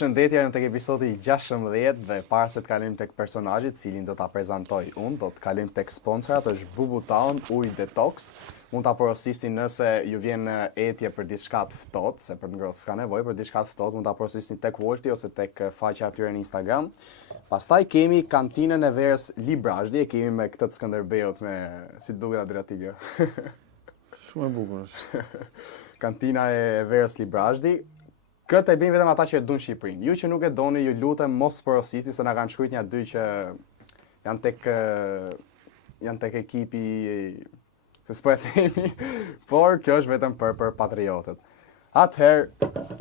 Përshëndetje në tek episodi 16 dhe para se të kalim tek personazhi, cilin do ta prezantoj unë, do të kalim tek sponsorat, është Bubu Town Ujë Detox. Mund ta porosisni nëse ju vjen etje për diçka të ftohtë, se për të ngrosur s'ka nevojë, për diçka të ftohtë mund ta porosisni tek Wolti ose tek faqja atyre në Instagram. Pastaj kemi kantinën e verës Librazhdi, e kemi me këtë të Skënderbeut me si duket Adriatikë. Shumë e bukur është. Kantina e verës Librazhdi. Këtë e bëjnë vetëm ata që e duan Shqipërinë. Ju që nuk e doni, ju lutem mos porosisni se na kanë shkruajtur një dy që janë tek ekipi, se s'po e themi, por kjo është vetëm për patriotët. Atëherë,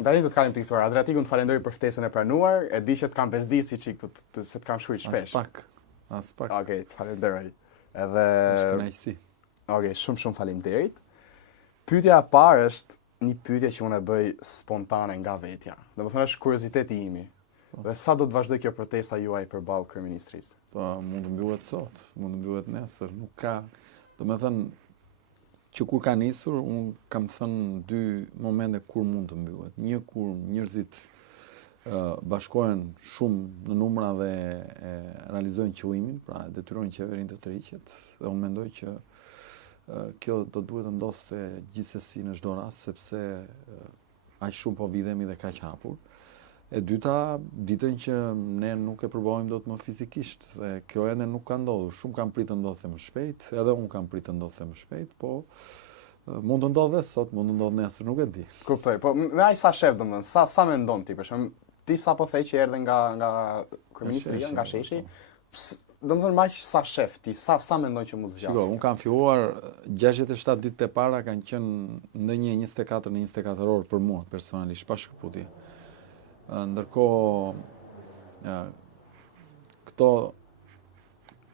tani do të kalim të historia. Adriatikun të falenderoj për ftesën e pranuar, e di që të kam bezdisi çik se të kam shkruajtur shpesh. As pak. Okej, të falenderoj. Edhe Është kënaqësi. Okej, shumë faleminderit. Pyetja e parë është një pyetje që unë e bëj spontane nga vetja. Domethënë është kurioziteti imi. Dhe sa do të vazhdoj kjo protesta juaj përballë kryeministrisë? Po mund të mbyllet sot, mund të mbyllet nesër, nuk ka. Domethënë që kur ka nisur, unë kam thënë dy momente kur mund të mbyllet. Një kur njerëzit bashkohen shumë në numra dhe realizojnë quhimin, pra detyrojnë qeverinë të tërhiqet, dhe unë mendoj që kjo do duhet të ndodhë gjithsesi në çdo rast, sepse aq shumë po vidhemi dhe kaq hapur. E dyta, ditën që ne nuk e përballojmë dot më fizikisht, dhe kjo ende nuk ka ndodhur. Shumë kam pritë të ndodhte më shpejt, edhe unë kam pritë të ndodhte më shpejt, po mund të ndodhë sot, mund të ndodhë nesër, nuk e di. Kuptoj, po me ai sa shef domethënë, sa mendon ti për shemb, ti sapo the që erdhe nga kryeministria, nga sheshi. Domethënë më sa shef ti, sa mendon që mund zgjasë? Shiko, unë kam filluar 67 ditë e para kanë qenë ndonjë 24 në 24 orë për mua personalisht, pa shkëputje. Ndërkohë këto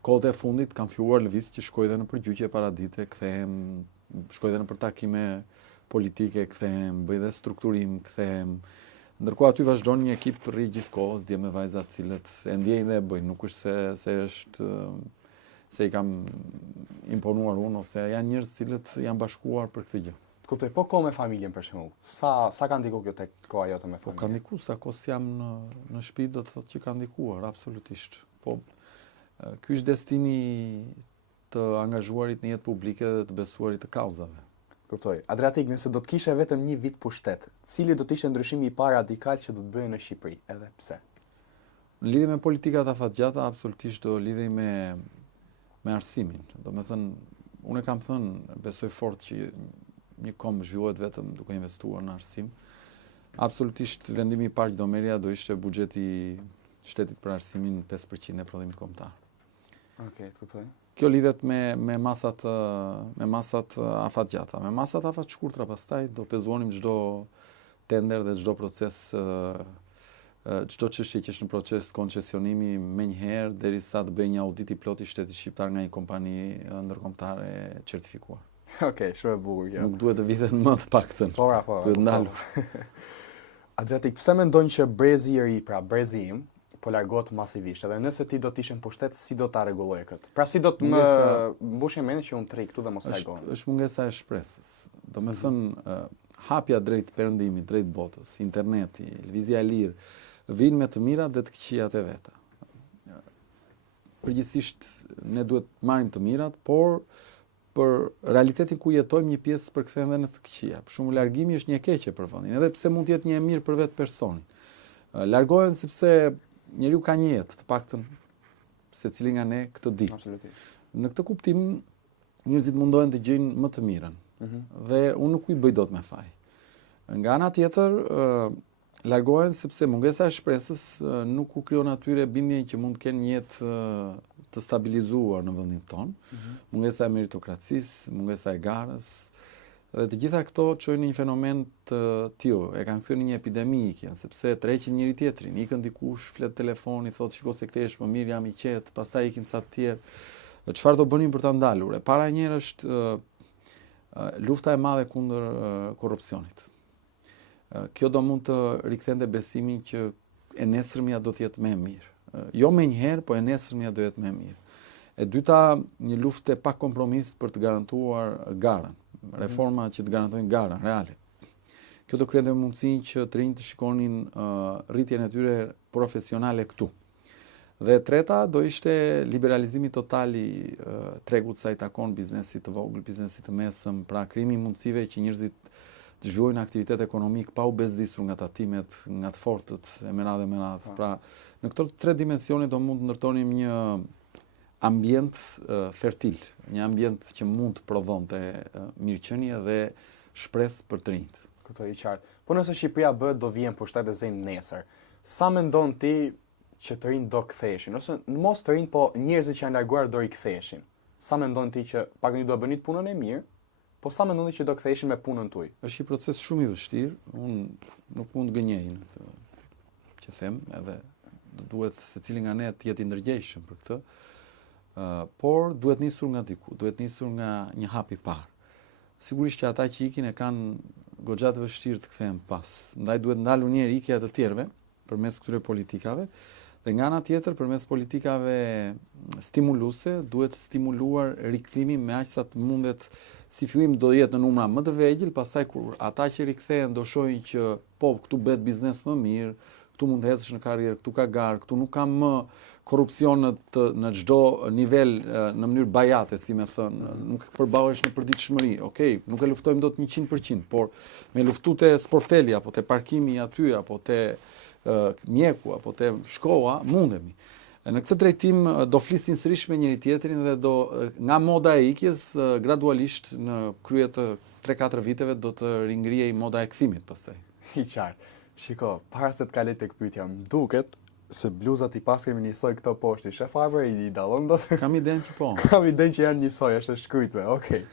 kohët e fundit kam filluar lëvizje që shkoj dhe në përgjigje paradite, kthehem, shkoj dhe në për takime politike, kthehem, bëj dhe strukturim, kthehem. Ndërkohë aty vazhdon një ekip të rri gjithkohës, dje me vajzat cilët e ndjejnë dhe e bëjnë, nuk është se i kam imponuar unë, ose janë njerëz cilët janë bashkuar për këtë gjë. Kuptoj, po kohë me familjen për shembull. Sa ka ndikuar kjo tek koha jote me familjen? Po ka ndikuar, sa kohë jam në shtëpi do të thotë që ka ndikuar, absolutisht. Po ky është destini të angazhuarit në jetë publike dhe të besuarit të kauzave. Kuptoj. Adriatik, nëse do të kishe vetëm një vit pushtet, cili do të ishte ndryshimi i parë radikal që do të bëje në Shqipëri, edhe pse? Në lidhje me politikat afatgjata, absolutisht do lidhej me arsimin. Domethënë, unë kam thënë, besoj fort që një kombë zhvillohet vetëm duke investuar në arsim. Absolutisht vendimi i parë që do merrja do ishte buxheti i shtetit për arsimin 5% e prodhimit kombëtar. Okej, të kuptoj. Kjo lidhet me masat afatgjata. Me masat afat shkurtra pastaj do pezuonim çdo tender dhe çdo proces, çdo çështje që është në proces koncesionimi menjëherë derisa të bëjë një audit i plot i shtetit shqiptar nga një kompani ndërkombëtare certifikuar. Okej, shumë e bukur kjo. Nuk duhet të vidhen më të paktën. Po. Duhet ndalur. Adriatik, pse mendon që brezi i ri, pra brezi im, po largohet masivisht, edhe nëse ti do të ishe në pushtet, si do ta rregulloj këtë? Pra si do të më mbushje mendin që unë të rri këtu dhe mos largohem? Është mungesa e shpresës. Domethënë, hapja drejt perëndimit, drejt botës, interneti, lëvizja e lirë, vinë me të mirat dhe të këqijat e veta. Përgjithsisht ne duhet marrim të mirat, por për realitetin ku jetojmë një pjesë përkthehen edhe në të këqija. Për shembull, largimi është një e keqe për vendin, edhe pse mund të jetë një e mirë për vetë personin. Largohen sepse njeriu ka një jetë, të paktën secili nga ne këtë di. Absolutisht. Në këtë kuptim, njerëzit mundohen të gjejnë më të mirën. Dhe unë nuk i bëj dot me faj. Nga ana tjetër, largohen sepse mungesa e shpresës nuk u krijon atyre bindjen që mund të kenë një jetë të stabilizuar në vendin tonë. Mungesa e meritokracisë, mungesa e garës, dhe të gjitha këto çojnë në një fenomen të tillë, e kanë kthyer në një epidemi ikja, sepse tërheqin njëri tjetrin, ikën dikush, flet telefoni, thotë shiko se këtej është më mirë, jam i qetë, pastaj ikin ca të tjerë. Çfarë do bënim për ta ndalur? E para njëherë është lufta e madhe kundër korrupsionit. Kjo do mund të rikthente besimin që e nesërmja do të jetë më e mirë. Jo menjëherë, po e nesërmja do jetë më e mirë. E dyta, një luftë pa kompromis për të garantuar garën. Reforma që të garantojnë garën reale. Kjo do krente mundësinë që të rinjtë të shikonin rritjen e tyre profesionale këtu. Dhe treta do ishte liberalizimi total i tregut sa i takon biznesit të vogël, biznesit të mesëm, pra krijimi mundësive që njerëzit të zhvillojnë aktivitet ekonomik pa u bezdisur nga tatimet, nga të fortët e merat. Pra në këto 3 dimensione do mund të ndërtonim një ambient fertil, një ambient që mund të prodhonte mirëqenie dhe shpresë për të rinjt. Këto i qartë. Po nëse Shqipëria bëhet do vjen pushtet e zemë nesër, sa mendon ti që të rinjt do ktheheshin, ose mos të rinjt, po njerëzit që janë larguar do riktheheshin? Sa mendon ti që pak do bënit punën e mirë, po sa mendon ti që do ktheheshin me punën tuaj? Është një proces shumë i vështirë, unë nuk mund gënjej në këtë që them, edhe duhet secili nga ne të jetë i ndërgjegjshëm për këtë, por duhet nisur nga diku, duhet nisur nga një hap i parë. Sigurisht që ata që ikin e kanë goxha të vështirë të kthehen pas. Ndaj duhet ndalur një herë ikja të tjerëve përmes këtyre politikave. Dhe nga ana tjetër, përmes politikave stimuluese, duhet stimuluar rikthimi me aq sa të mundet. Si fillim do jetë në numra më të vegjël, pastaj kur ata që rikthehen do shohin që po këtu bëhet biznes më mirë, këtu mund të ecësh në karrierë, këtu ka garë, këtu nuk ka më korrupsion në çdo nivel në mënyrë bajate, si më thënë, nuk përballesh në përditshmëri. Okej, nuk e luftojmë dot 100%, por me luftu te sporteli apo te parkimi aty apo te mjeku apo te shkolla mundemi. Në këtë drejtim do flisin sërish me njëri tjetrin dhe do nga moda e ikjes gradualisht në krye të 3-4 viteve do të ringrihej moda e kthimit pastaj. I qartë. Shiko, para se të kaloj tek pyetja, më duket se bluzat i pas kemi njësoj këto poshtë. Shef Arbër i dallon dot? Kam idenë që po. Kam idenë që janë njësoj, është e shkruajtur. Okej.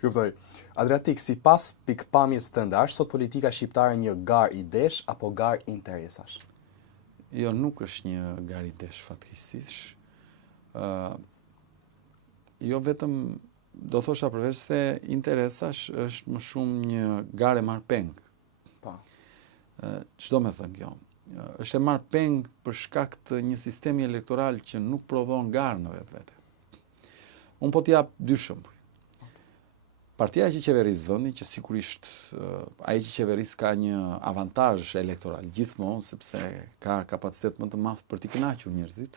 Kuptoj. Adriatik, sipas pikpamjes tënde, është sot politika shqiptare një garë idesh apo garë interesash? Jo, nuk është një garë idesh fatkeqësisht. Jo vetëm do thosha përveç se interesash është më shumë një garë marrpeng. Pa. Çdo me thënë kjo. Është e marrpeng për shkak të një sistemi elektoral që nuk prodhon garë në vetvete. Unë po t'jap 2 shembuj. Partia që qeveris vendin, që sigurisht ai që qeveris ka një avantazh elektoral gjithmonë sepse ka kapacitet më të madh për t'i kënaqur njerëzit,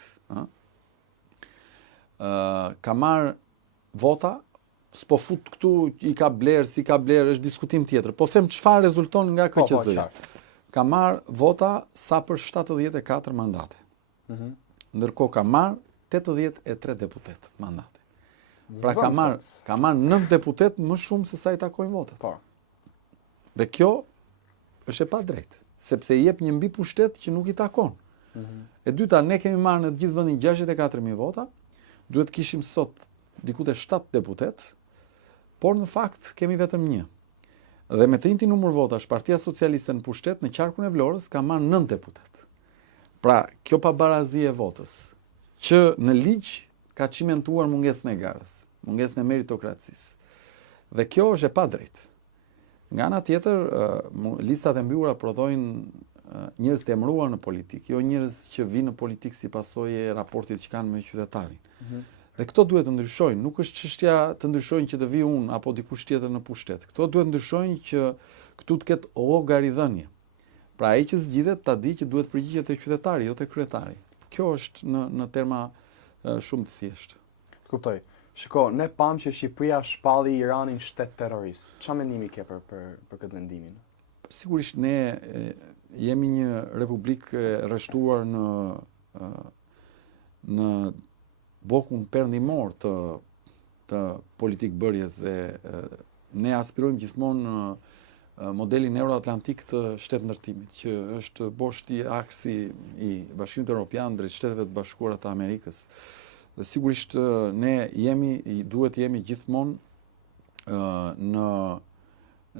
ka marr vota, s'po fut këtu i ka bler, si ka bler, është diskutim tjetër. Po them çfarë rezulton nga KQZ-ja. Ka marr vota sa për 74 mandate. Ndërkohë ka marr 83 deputet mandate. Pra ka marr 9 deputet më shumë se sa i takojnë votat. Po. Dhe kjo është e padrejtë, sepse i jep një mbi pushtet që nuk i takon. E dyta, ne kemi marrë në të gjithë vendin 64.000 vota, duhet kishim sot diku te 7 deputet, por në fakt kemi vetëm 1. Dhe me të njëjtin numër votash, Partia Socialiste në pushtet në qarkun e Vlorës ka marrë 9 deputet. Pra, kjo pabarazi e votës, që në ligj ka cimentuar mungesën e garës, mungesën e meritokracisë. Dhe kjo është e padrejtë. Nga ana tjetër, listat e mbyllura prodhojnë njerëz të emëruar në politikë, jo njerëz që vinë në politikë si pasojë e raportit që kanë me qytetarin. Dhe këto duhet të ndryshojnë, nuk është çështja të ndryshojnë që të vi unë apo dikush tjetër në pushtet. Këto duhet ndryshojnë që këtu të ketë llogaridhënie. Pra ai që zgjidhet ta di që duhet përgjigjet te qytetari, jo te kryetari. Kjo është në terma shumë të thjeshtë. Kuptoj. Shiko, ne pam që Shqipëria shpalli Iranin shtet terrorist. Çfarë mendimi ke për këtë vendimin? Sigurisht ne jemi një republikë e rreshtuar në bokun perëndimor të politikë bërjes dhe ne aspirojmë gjithmonë në modelin euroatlantik të shtetëndërtimit, që është poshtë i aksi i Bashkimit Evropian drejt Shteteve të Bashkuara të Amerikës. Dhe sigurisht ne duhet jemi gjithmonë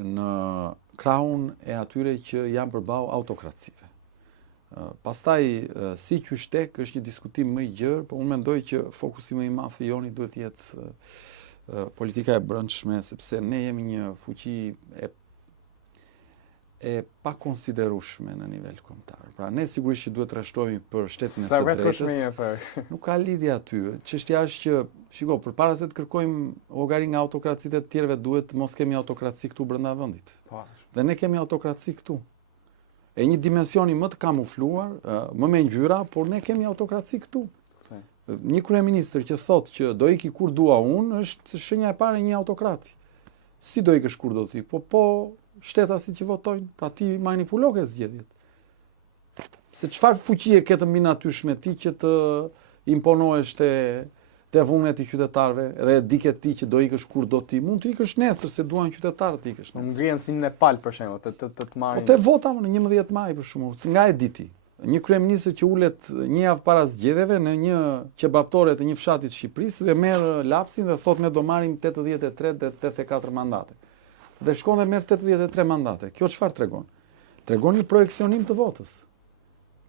në krahun e atyre që janë përballë autokracive. Pastaj si qyshtek është një diskutim më i gjerë, por unë mendoj që fokusi më i madh i joni duhet jetë politika e brendshme, sepse ne jemi një fuqi e pakonsiderueshme në nivel kombëtar. Pra ne sigurisht që duhet të rreshtohemi për shtetin e Sa së vetë drejtës. kushmije për. Nuk ka lidhje aty. Çështja është që, shiko, përpara se të kërkojmë llogari nga autokracitë e tjerëve, duhet mos kemi autokraci këtu brenda vendit. Po. Dhe ne kemi autokraci këtu. E një dimensioni më të kamufluar, më me ngjyra, por ne kemi autokraci këtu. Një kryeministër që thotë që do iki kur dua unë, është shenja e parë e një autokrati. Si do ikësh kur do ti? Po shtetasit që votojnë, pra ti manipulo ke zgjedhjet. Se çfarë fuqie ke të mbi natyrshme ti që të imponohesh te vullnet i qytetarëve, edhe e diket ti që do ikësh kur do ti. Mund të ikësh nesër se duan qytetarët të ikësh nesër. Ngrihen si në Nepal për shembull, të marrin. Po te vota në 11 maj për shembull, nga e diti. Një kryeministër që ulet një javë para zgjedhjeve në një qebaptore të një fshati të Shqipërisë dhe merr lapsin dhe thotë ne do marrim 83 dhe 84 mandate. Dhe shkon dhe merr 83 mandate. Kjo çfarë tregon? Tregon një projeksionim të votës.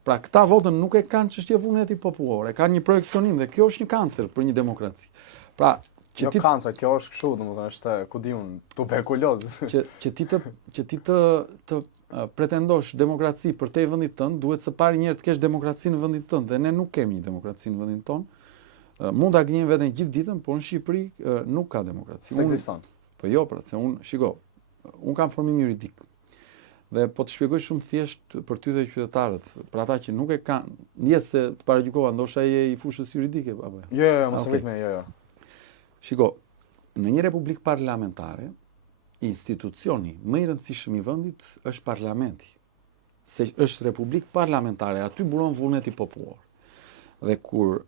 Pra këta votën nuk e kanë çështje vullneti popullor, kanë një projeksionim dhe kjo është një kancer për një demokraci. Pra Jo kancer, kjo është kështu, domethënë është ku diun, tuberkuloz. që ti të pretendosh demokraci për te vendit tënd, duhet së pari njëherë të kesh demokraci në vendin tënd dhe ne nuk kemi një demokraci në vendin tonë. Mund ta gënjejmë veten gjithë ditën, por në Shqipëri nuk ka demokraci. S'ekziston. Po jo, pra se un kam formim juridik. Dhe po të shpjegoj shumë thjesht për ty dhe qytetarët, për ata që nuk e kanë, ndjes se të paragjykova, ndoshta je i fushës juridike apo jo. Jo, mos e vit me, jo. Shiko, në një republikë parlamentare, institucioni më i rëndësishëm i vendit është parlamenti. Se është republikë parlamentare, aty buron vullneti popullor. Dhe kur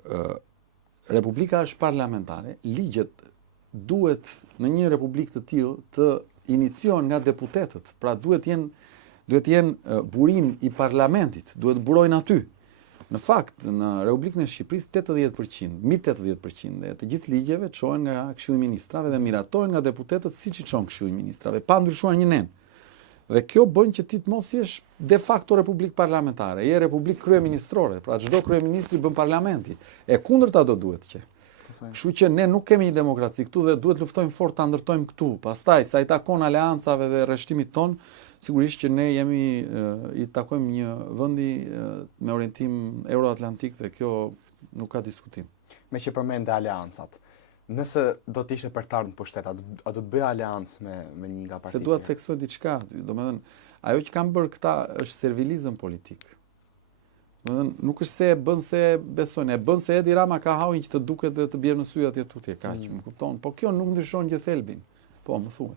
republika është parlamentare, ligjet duhet në një republikë të tillë të iniciohen nga deputetët. Pra duhet jenë burim i parlamentit, duhet burojnë aty. Në fakt, në Republikën e Shqipërisë 80%, mbi 80% të gjithë ligjeve çohen nga Këshilli i Ministrave dhe miratohen nga deputetët siç i çon Këshilli i Ministrave, pa ndryshuar një nen. Dhe kjo bën që ti të mos jesh de facto republikë parlamentare, je republikë kryeministrore, pra çdo kryeministri bën parlamenti. E kundërta do duhet që. Kështu që ne nuk kemi një demokraci këtu dhe duhet luftojmë fort ta ndërtojmë këtu. Pastaj sa i takon aleancave dhe rreshtimit ton, sigurisht që ne i takojmë një vendi me orientim euroatlantik dhe kjo nuk ka diskutim. Me që përmende aleancat. Nëse do të ishte për të ardhur në pushtet, a do të bëj aleancë me një nga partitë? Se dua të theksoj diçka aty. Domethënë, ajo që kanë bërë këta është servilizëm politik. Nuk është se e bën se besojnë, e bën se Edi Rama ka hauin që të duket dhe të bjerë në sy atje tutje kaq, më kupton? Po kjo nuk ndryshon gjë thelbin. Po, më thuaj.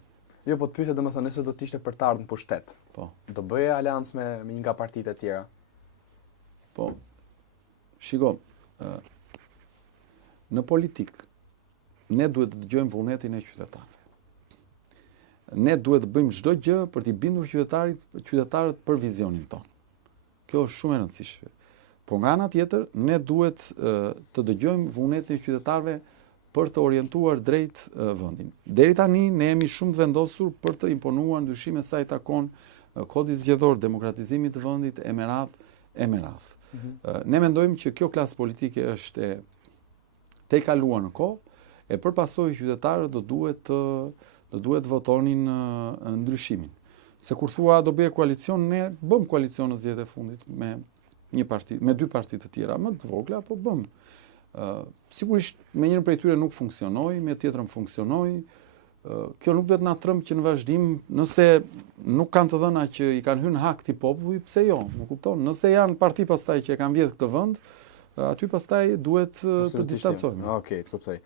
Jo, po të pyesë domethënë nëse do të ishte për të ardhur në pushtet. Po. Do bëje aleancë me një nga partitë e tjera. Po. Shiko, në politik ne duhet të dëgjojmë vullnetin e qytetarëve. Ne duhet të bëjmë çdo gjë për t'i bindur qytetarët për vizionin tonë. Kjo është shumë e rëndësishme. Por nga ana tjetër, ne duhet të dëgjojmë vullnetin e qytetarëve për të orientuar drejt vendin. Deri tani ne jemi shumë të vendosur për të imponuar ndryshime sa i takon kodit zgjedhor, demokratizimit të vendit e meradh. Ne mendojmë që kjo klasë politike është te kaluar në kohë, e përpasoj qytetarët do duhet votonin ndryshimin. Se kur thua do bëje koalicion, ne bëm koalicion në zgjedhjet e fundit me dy parti të tjera, më të vogla, po bëm. Sigurisht me njërin prej tyre nuk funksionoi, me tjetrën funksionoi. Kjo nuk duhet na tremb që në vazhdim, nëse nuk kanë të dhëna që i kanë hyrë hak ti popullit, pse jo, më kupton? Nëse janë parti pastaj që e kanë vjedh këtë vend, aty pastaj duhet të distancohemi. Okej, të kuptoj.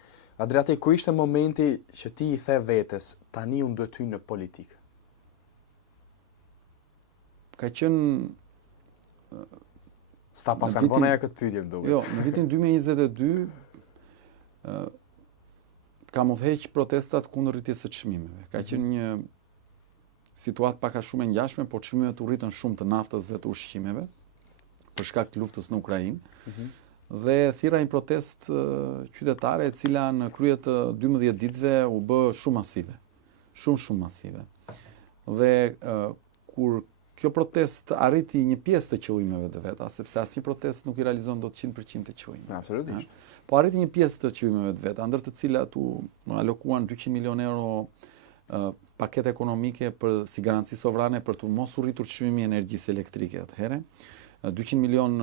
Adriati, ku ishte momenti që ti i the vetes, tani unë duhet hyj në politikë? Ka qenë Sta pas kanë bënë ajo këtë pyetje më duket. Jo, në vitin 2022 kam udhëheq protestat kundër rritjes së çmimeve. Ka qenë një situatë pak a shumë e ngjashme, por çmimet u rritën shumë të naftës dhe të ushqimeve për shkak të luftës në Ukrainë. Dhe thirra një protestë qytetare e cila në krye të 12 ditëve u bë shumë masive. Shumë masive. Dhe kur kjo protestë arriti një pjesë të qëllimeve të veta, sepse asnjë protestë nuk i realizon dot 100% të qëllimeve. Absolutisht. Po arriti një pjesë të qëllimeve të veta, ndër të cilat u alokuan 200 milionë euro paketë ekonomike si garanci sovrane për të mos u rritur çmimi i energjisë elektrike atëherë. 200 milion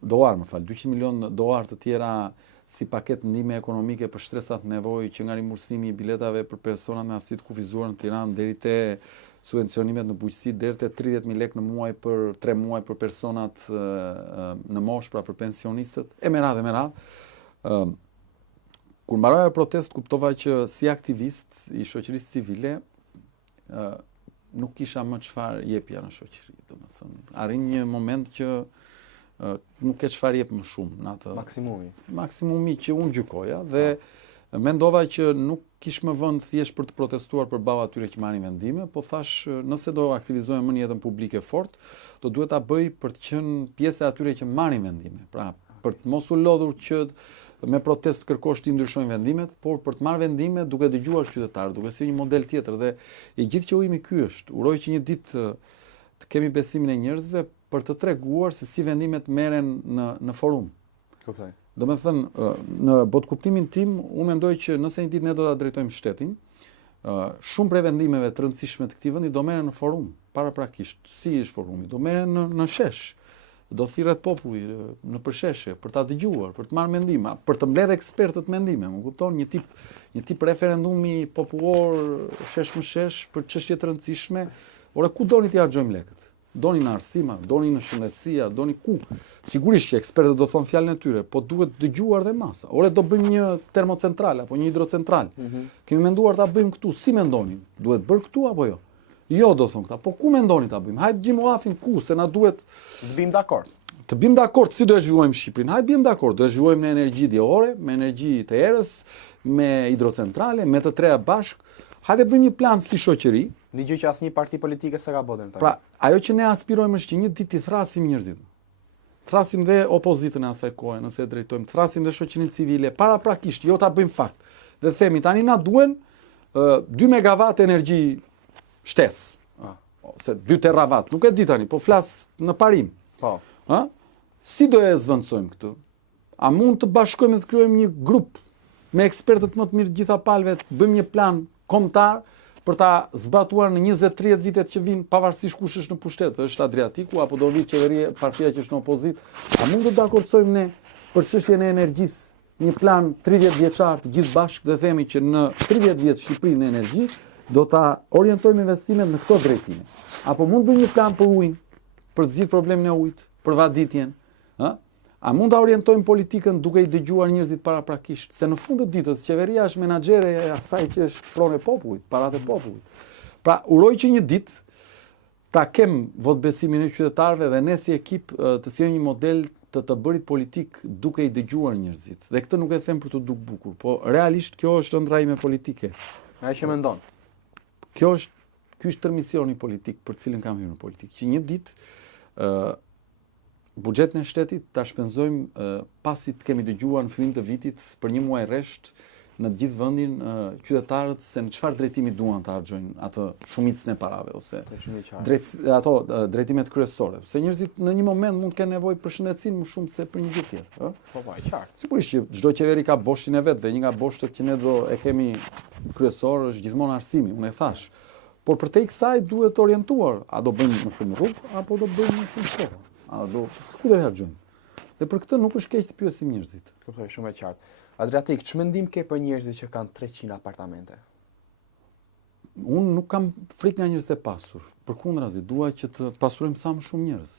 dollar, 200 milion dollar të tjera si paketë ndihme ekonomike për shtresat nevojë që nga rimbursimi i biletave për personat me aftësi të kufizuar në Tiranë deri te subvencionimet në bujqësi deri te 30.000 lekë në muaj për 3 muaj për personat në moshë, pra për pensionistët, e me radhë. Kur mbaroj protest, kuptova që si aktivist i shoqërisë civile nuk kisha më çfarë jepja në shoqëri, domethënë. Arrin një moment që nuk ke çfarë jep më shumë në atë maksimumi që unë gjykoja dhe mendova që nuk kish më vend thjesht për të protestuar përballë atyre që marrin vendime, po thash nëse do aktivizohem më në jetën publike fort, do duhet ta bëj për të qenë pjesë e atyre që marrin vendime. Pra, për të mos u lodhur që me protest kërkosh të ndryshojnë vendimet, por për të marrë vendime duke dëgjuar qytetarë, duke si një model tjetër dhe i gjithë që ujimi ky është. Uroj që një ditë të kemi besimin e njerëzve për të treguar se si vendimet merren në forum. Kuptoj. Domethënë, në botkuptimin tim, unë mendoj që nëse një ditë ne do ta drejtojmë shtetin, shumë prej vendimeve të rëndësishme të këtij vendi do merren në forum, paraprakisht. Si është forumi? Do merren në shesh. Do thirret populli në përsheshje për ta dëgjuar, për të marrë mendime, për të mbledhur ekspertët mendime, më kupton, një tip referendumi popullor shesh më shesh për çështje të rëndësishme. Ora ku doni t'i harxojmë lekët? Doni në arsima, doni në shëndetësia, doni ku? Sigurisht që ekspertët do thonë fjalën e tyre, po duhet dëgjuar dhe masa. Ora do bëjmë një termocentral apo një hidrocentral. Kemi menduar ta bëjmë këtu, si mendoni? Duhet bërë këtu apo jo? Jo, do thonë këta, po ku mendoni ta bëjmë? Hajde gjim uafin ku, se na duhet të bëjmë dakord. Të bëjmë dakord si do e zhvillojmë Shqipërinë. Hajde bëjmë dakord, do e zhvillojmë në energji diellore, me energji të erës, me hidrocentrale, me të treja bashk. Hajde bëjmë një plan si shoqëri. Një gjë që asnjë parti politike s'e ka bërë. Pra, ajo që ne aspirojmë është që një ditë i thrasim njerëzit. Thrasim dhe opozitën e asaj kohe, nëse e drejtojmë, thrasim dhe shoqërinë civile, paraprakisht, jo ta bëjmë fakt. Dhe themi tani na duhen 2 megawatt energji shtesë. Ose 2 terawatt, nuk e di tani, po flas në parim. Po. Si do e zvendësojmë këtë? A mund të bashkojmë dhe të krijojmë një grup me ekspertët më të mirë të gjitha palëve, të bëjmë një plan kombëtar për ta zbatuar në 20-30 vitet që vijnë, pavarësisht kush është në pushtet, është Adriatiku apo do vi qeveria, partia që është në opozitë? A mund të dakordsojmë ne për çështjen e energjisë një plan 30 vjeçar të gjithë bashkë dhe themi që në 30 vjet Shqipërinë në energji do ta orientojmë investimet në këto drejtime? Apo mund të bëjmë një plan për ujin, për zgjidhje problemin e ujit, për vaditjen, A mund ta orientojmë politikën duke i dëgjuar njerëzit paraprakisht, se në fund të ditës qeveria është menaxhere e asaj që është pronë e popullit, paratë e popullit. Pra, uroj që një ditë ta kem votbesimin e qytetarëve dhe ne si ekip të sjellim një model të bërit politik duke i dëgjuar njerëzit. Dhe këtë nuk e them për të duk bukur, po realisht kjo është ëndra ime politike. Ai që mendon. Ky është tërmisioni politik për cilën kam hyrë në politikë, që një ditë buxhetin e shtetit ta shpenzojmë pasi të kemi dëgjuar në fillim të vitit për një muaj rresht në të gjithë vendin qytetarët se në çfarë drejtimi duan ta harxojnë atë shumicën e parave ose drejtimet kryesore. Se njerëzit në një moment mund të kenë nevojë për shëndetësinë më shumë se për një gjë tjetër, Po, i qartë. Sigurisht që çdo qeveri ka boshtin e vet dhe një nga boshtet që ne do e kemi kryesor është gjithmonë arsimi, unë e thash. Por për te kësaj duhet të orientuar, a do bëjmë më shumë rrugë apo do bëjmë më shumë shkollë. Ku do harxojmë? Dhe për këtë nuk është keq të pyesim njerëzit. Kuptoj, shumë e qartë. Adriatik, ç'mendim ke për njerëzit që kanë 300 apartamente? Unë nuk kam frikë nga njerëzit e pasur. Përkundrazi, dua që të pasurojmë sa më shumë njerëz.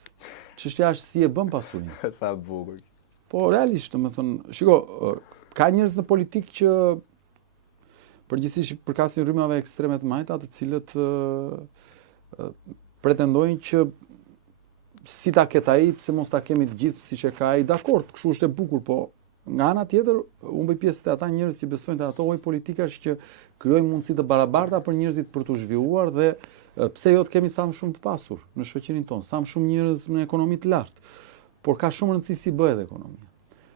Çështja është si e bën pasurinë. Sa bukur. Po realisht, domethënë, shiko, ka njerëz në politikë që përgjithsisht përkasin rrymave ekstreme të majta, të cilët pretendojnë që si ta ketë ai, pse mos ta kemi të gjithë siç e ka ai, dakord, kështu është e bukur, po nga ana tjetër, unë bëj pjesë të ata njerëz që besojnë te ato lloj politikash që krijojnë mundësi të barabarta për njerëzit për të zhvilluar dhe pse jo të kemi sa më shumë të pasur në shoqërinë tonë, sa më shumë njerëz në ekonomi të lartë. Por ka shumë rëndësi si bëhet ekonomia.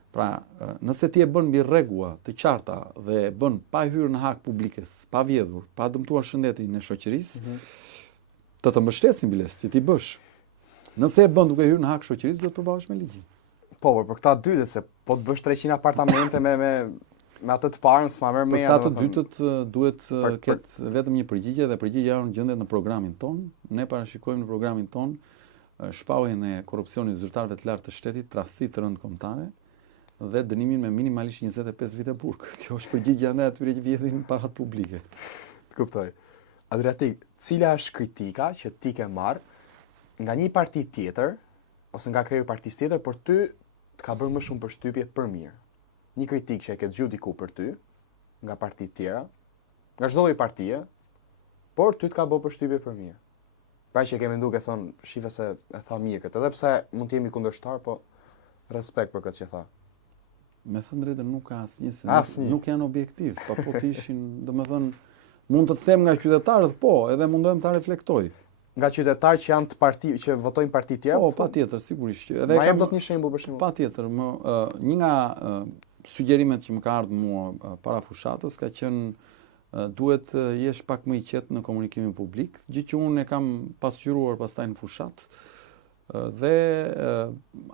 Pra, nëse ti e bën mbi rregulla të qarta dhe e bën pa hyrë në hak publikes, pa vjedhur, pa dëmtuar shëndetin e shoqërisë, të mbështesin biles, si ti bësh. Nëse e bën duke hyrë në hak shoqërisë, duhet të përballesh me ligjin. Po, por për këta dy, se po të bësh 300 apartamente me me atë të parën s'ma merr Për meja. këta të dytët duhet ketë vetëm një përgjigje dhe përgjigjja jonë gjendet në programin ton. Ne parashikojmë në programin ton shpalljen e korrupsionit zyrtarëve të lartë të shtetit, tradhti të rënd kombëtare dhe dënimin me minimalisht 25 vite burg. Kjo është përgjigjja ndaj atyre që vjedhin parat publike. Të kuptoj. Adriatik, cila është kritika që ti ke marr nga një parti tjetër ose nga kreu partisë tjetër, por ty të ka bërë më shumë përshtypje për mirë? Një kritik që e ke dëgjuar diku për ty nga partitë tjera, nga çdo lloj partie, por ty të ka bërë përshtypje për mirë. Pra që e ke menduar ke thonë, shife se e tha mirë këtë, edhe pse mund të jemi kundërshtar, po respekt për këtë që tha. Me thënë drejtën nuk ka asnjë, Asnjë. nuk janë objektiv, po të ishin, domethënë, mund të them nga qytetarët, po, edhe mundohem ta reflektoj. Nga qytetarë që janë të parti, që votojnë parti tjera? Po, patjetër, sigurisht. Edhe ma jep dot një shembull për shembull. Patjetër, një nga sugjerimet që më ka ardhur mua para fushatës ka qenë duhet jesh pak më i qetë në komunikimin publik, gjë që unë e kam pasqyruar pastaj në fushat. Dhe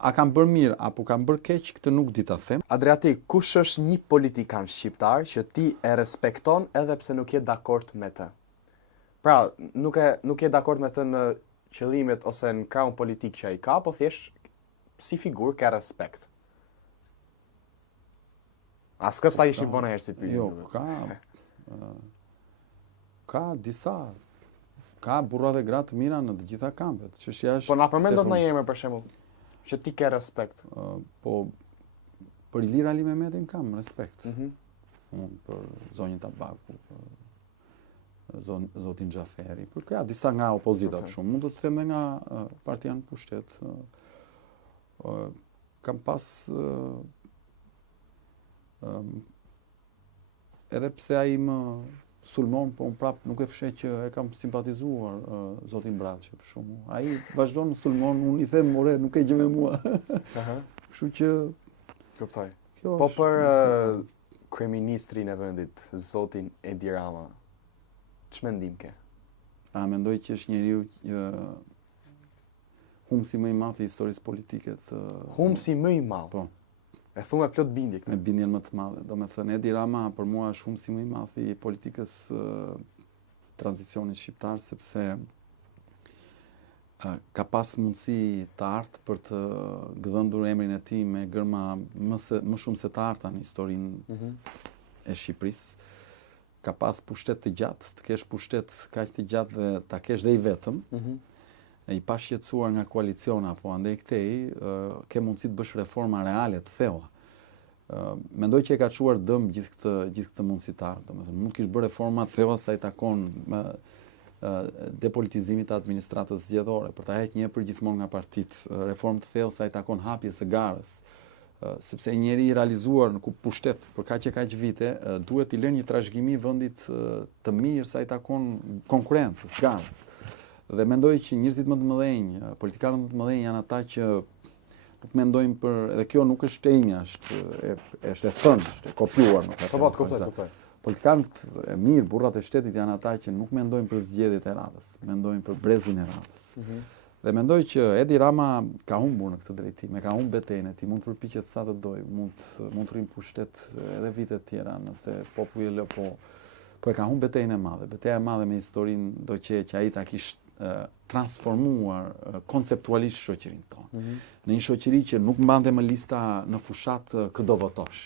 a kam bërë mirë apo kam bërë keq, këtë nuk di ta them. Adriatik, kush është një politikan shqiptar që ti e respekton edhe pse nuk je dakord me të? Pra, nuk je dakord me të në qëllimet ose në krahun politik që ai ka, po thjesht si figurë ka respekt. As kësta ishin bona herë si pyetje. Jo, ka disa, ka burra dhe gra të mira në të gjitha kampet. Çështja është. Po na përmend dot një emër për shembull, që ti ke respekt. Po për Ilir Ali Mehmetin kam respekt. Mhm. Për zonjën Tabaku, për zotin Xhaferi, për ka disa nga opozita shumë. Mund të them nga partia në pushtet. Kam pas edhe pse ai më sulmon, po unë prap nuk e fsheh që e kam simpatizuar zotin Braçi për shkakun. Ai vazhdon të sulmon, unë i them more, nuk e gjë me mua. Kështu që kuptoj. Kjo Po është, për kryeministrin e vendit, zotin Edi Rama, ç'mendim ke? Mendoj që është njeriu humsi më i madh i historisë politike të Humsi më i madh. Po. E thu me plot bindje këtë. Me bindjen më të madhe. Domethënë Edi Rama për mua është humsi më i madh i politikës tranzicionit shqiptar, sepse ka pas mundësi të artë për të gëdhëndur emrin e tij me gërma më shumë se të arta në historinë e Shqipërisë. Ka pas pushtet të gjatë, të kesh pushtet kaq të gjatë dhe ta kesh dhe i vetëm. I pa shqetësuar nga koaliciona, po andej këtej, ke mundësi të bësh reforma reale të thella. Mendoj që e ka çuar dëm gjithë këtë mundësitar. Domethënë, mund të kish bërë reforma të thella sa i takon depolitizimit të administratës zgjedhore, për ta hequr një përgjithmonë nga partitë, reformë të thella sa i takon hapjes së garës. Sepse një njeri i realizuar në pushtet për kaq e kaq vite, duhet i lënë një trashëgimi vendit të mirë sa i takon konkurrencës, garës. Dhe mendoj që njerëzit më të mëdhenj, politikanët më të mëdhenj janë ata që nuk mendojnë për, edhe kjo nuk është e imja, është e thënë, është e kopjuar. Po, kuptoj. Politikanët e mirë, burrat e shtetit janë ata që nuk mendojnë për zgjedhjet e radhës, mendojnë për brezin e radhës. Dhe mendoj që Edi Rama ka humbur në këtë drejtim, e ka humbur betejën e tij, mund të përpiqet sa të doj, mund të rrim pushtet edhe vite të tjera, nëse populli e lë, po e ka humbur betejën e madhe. Betejë e madhe me historinë do që ai ta kishte transformuar konceptualisht shoqërinë tonë. Në një shoqëri që nuk mbante më lista në fushat këdo votosh.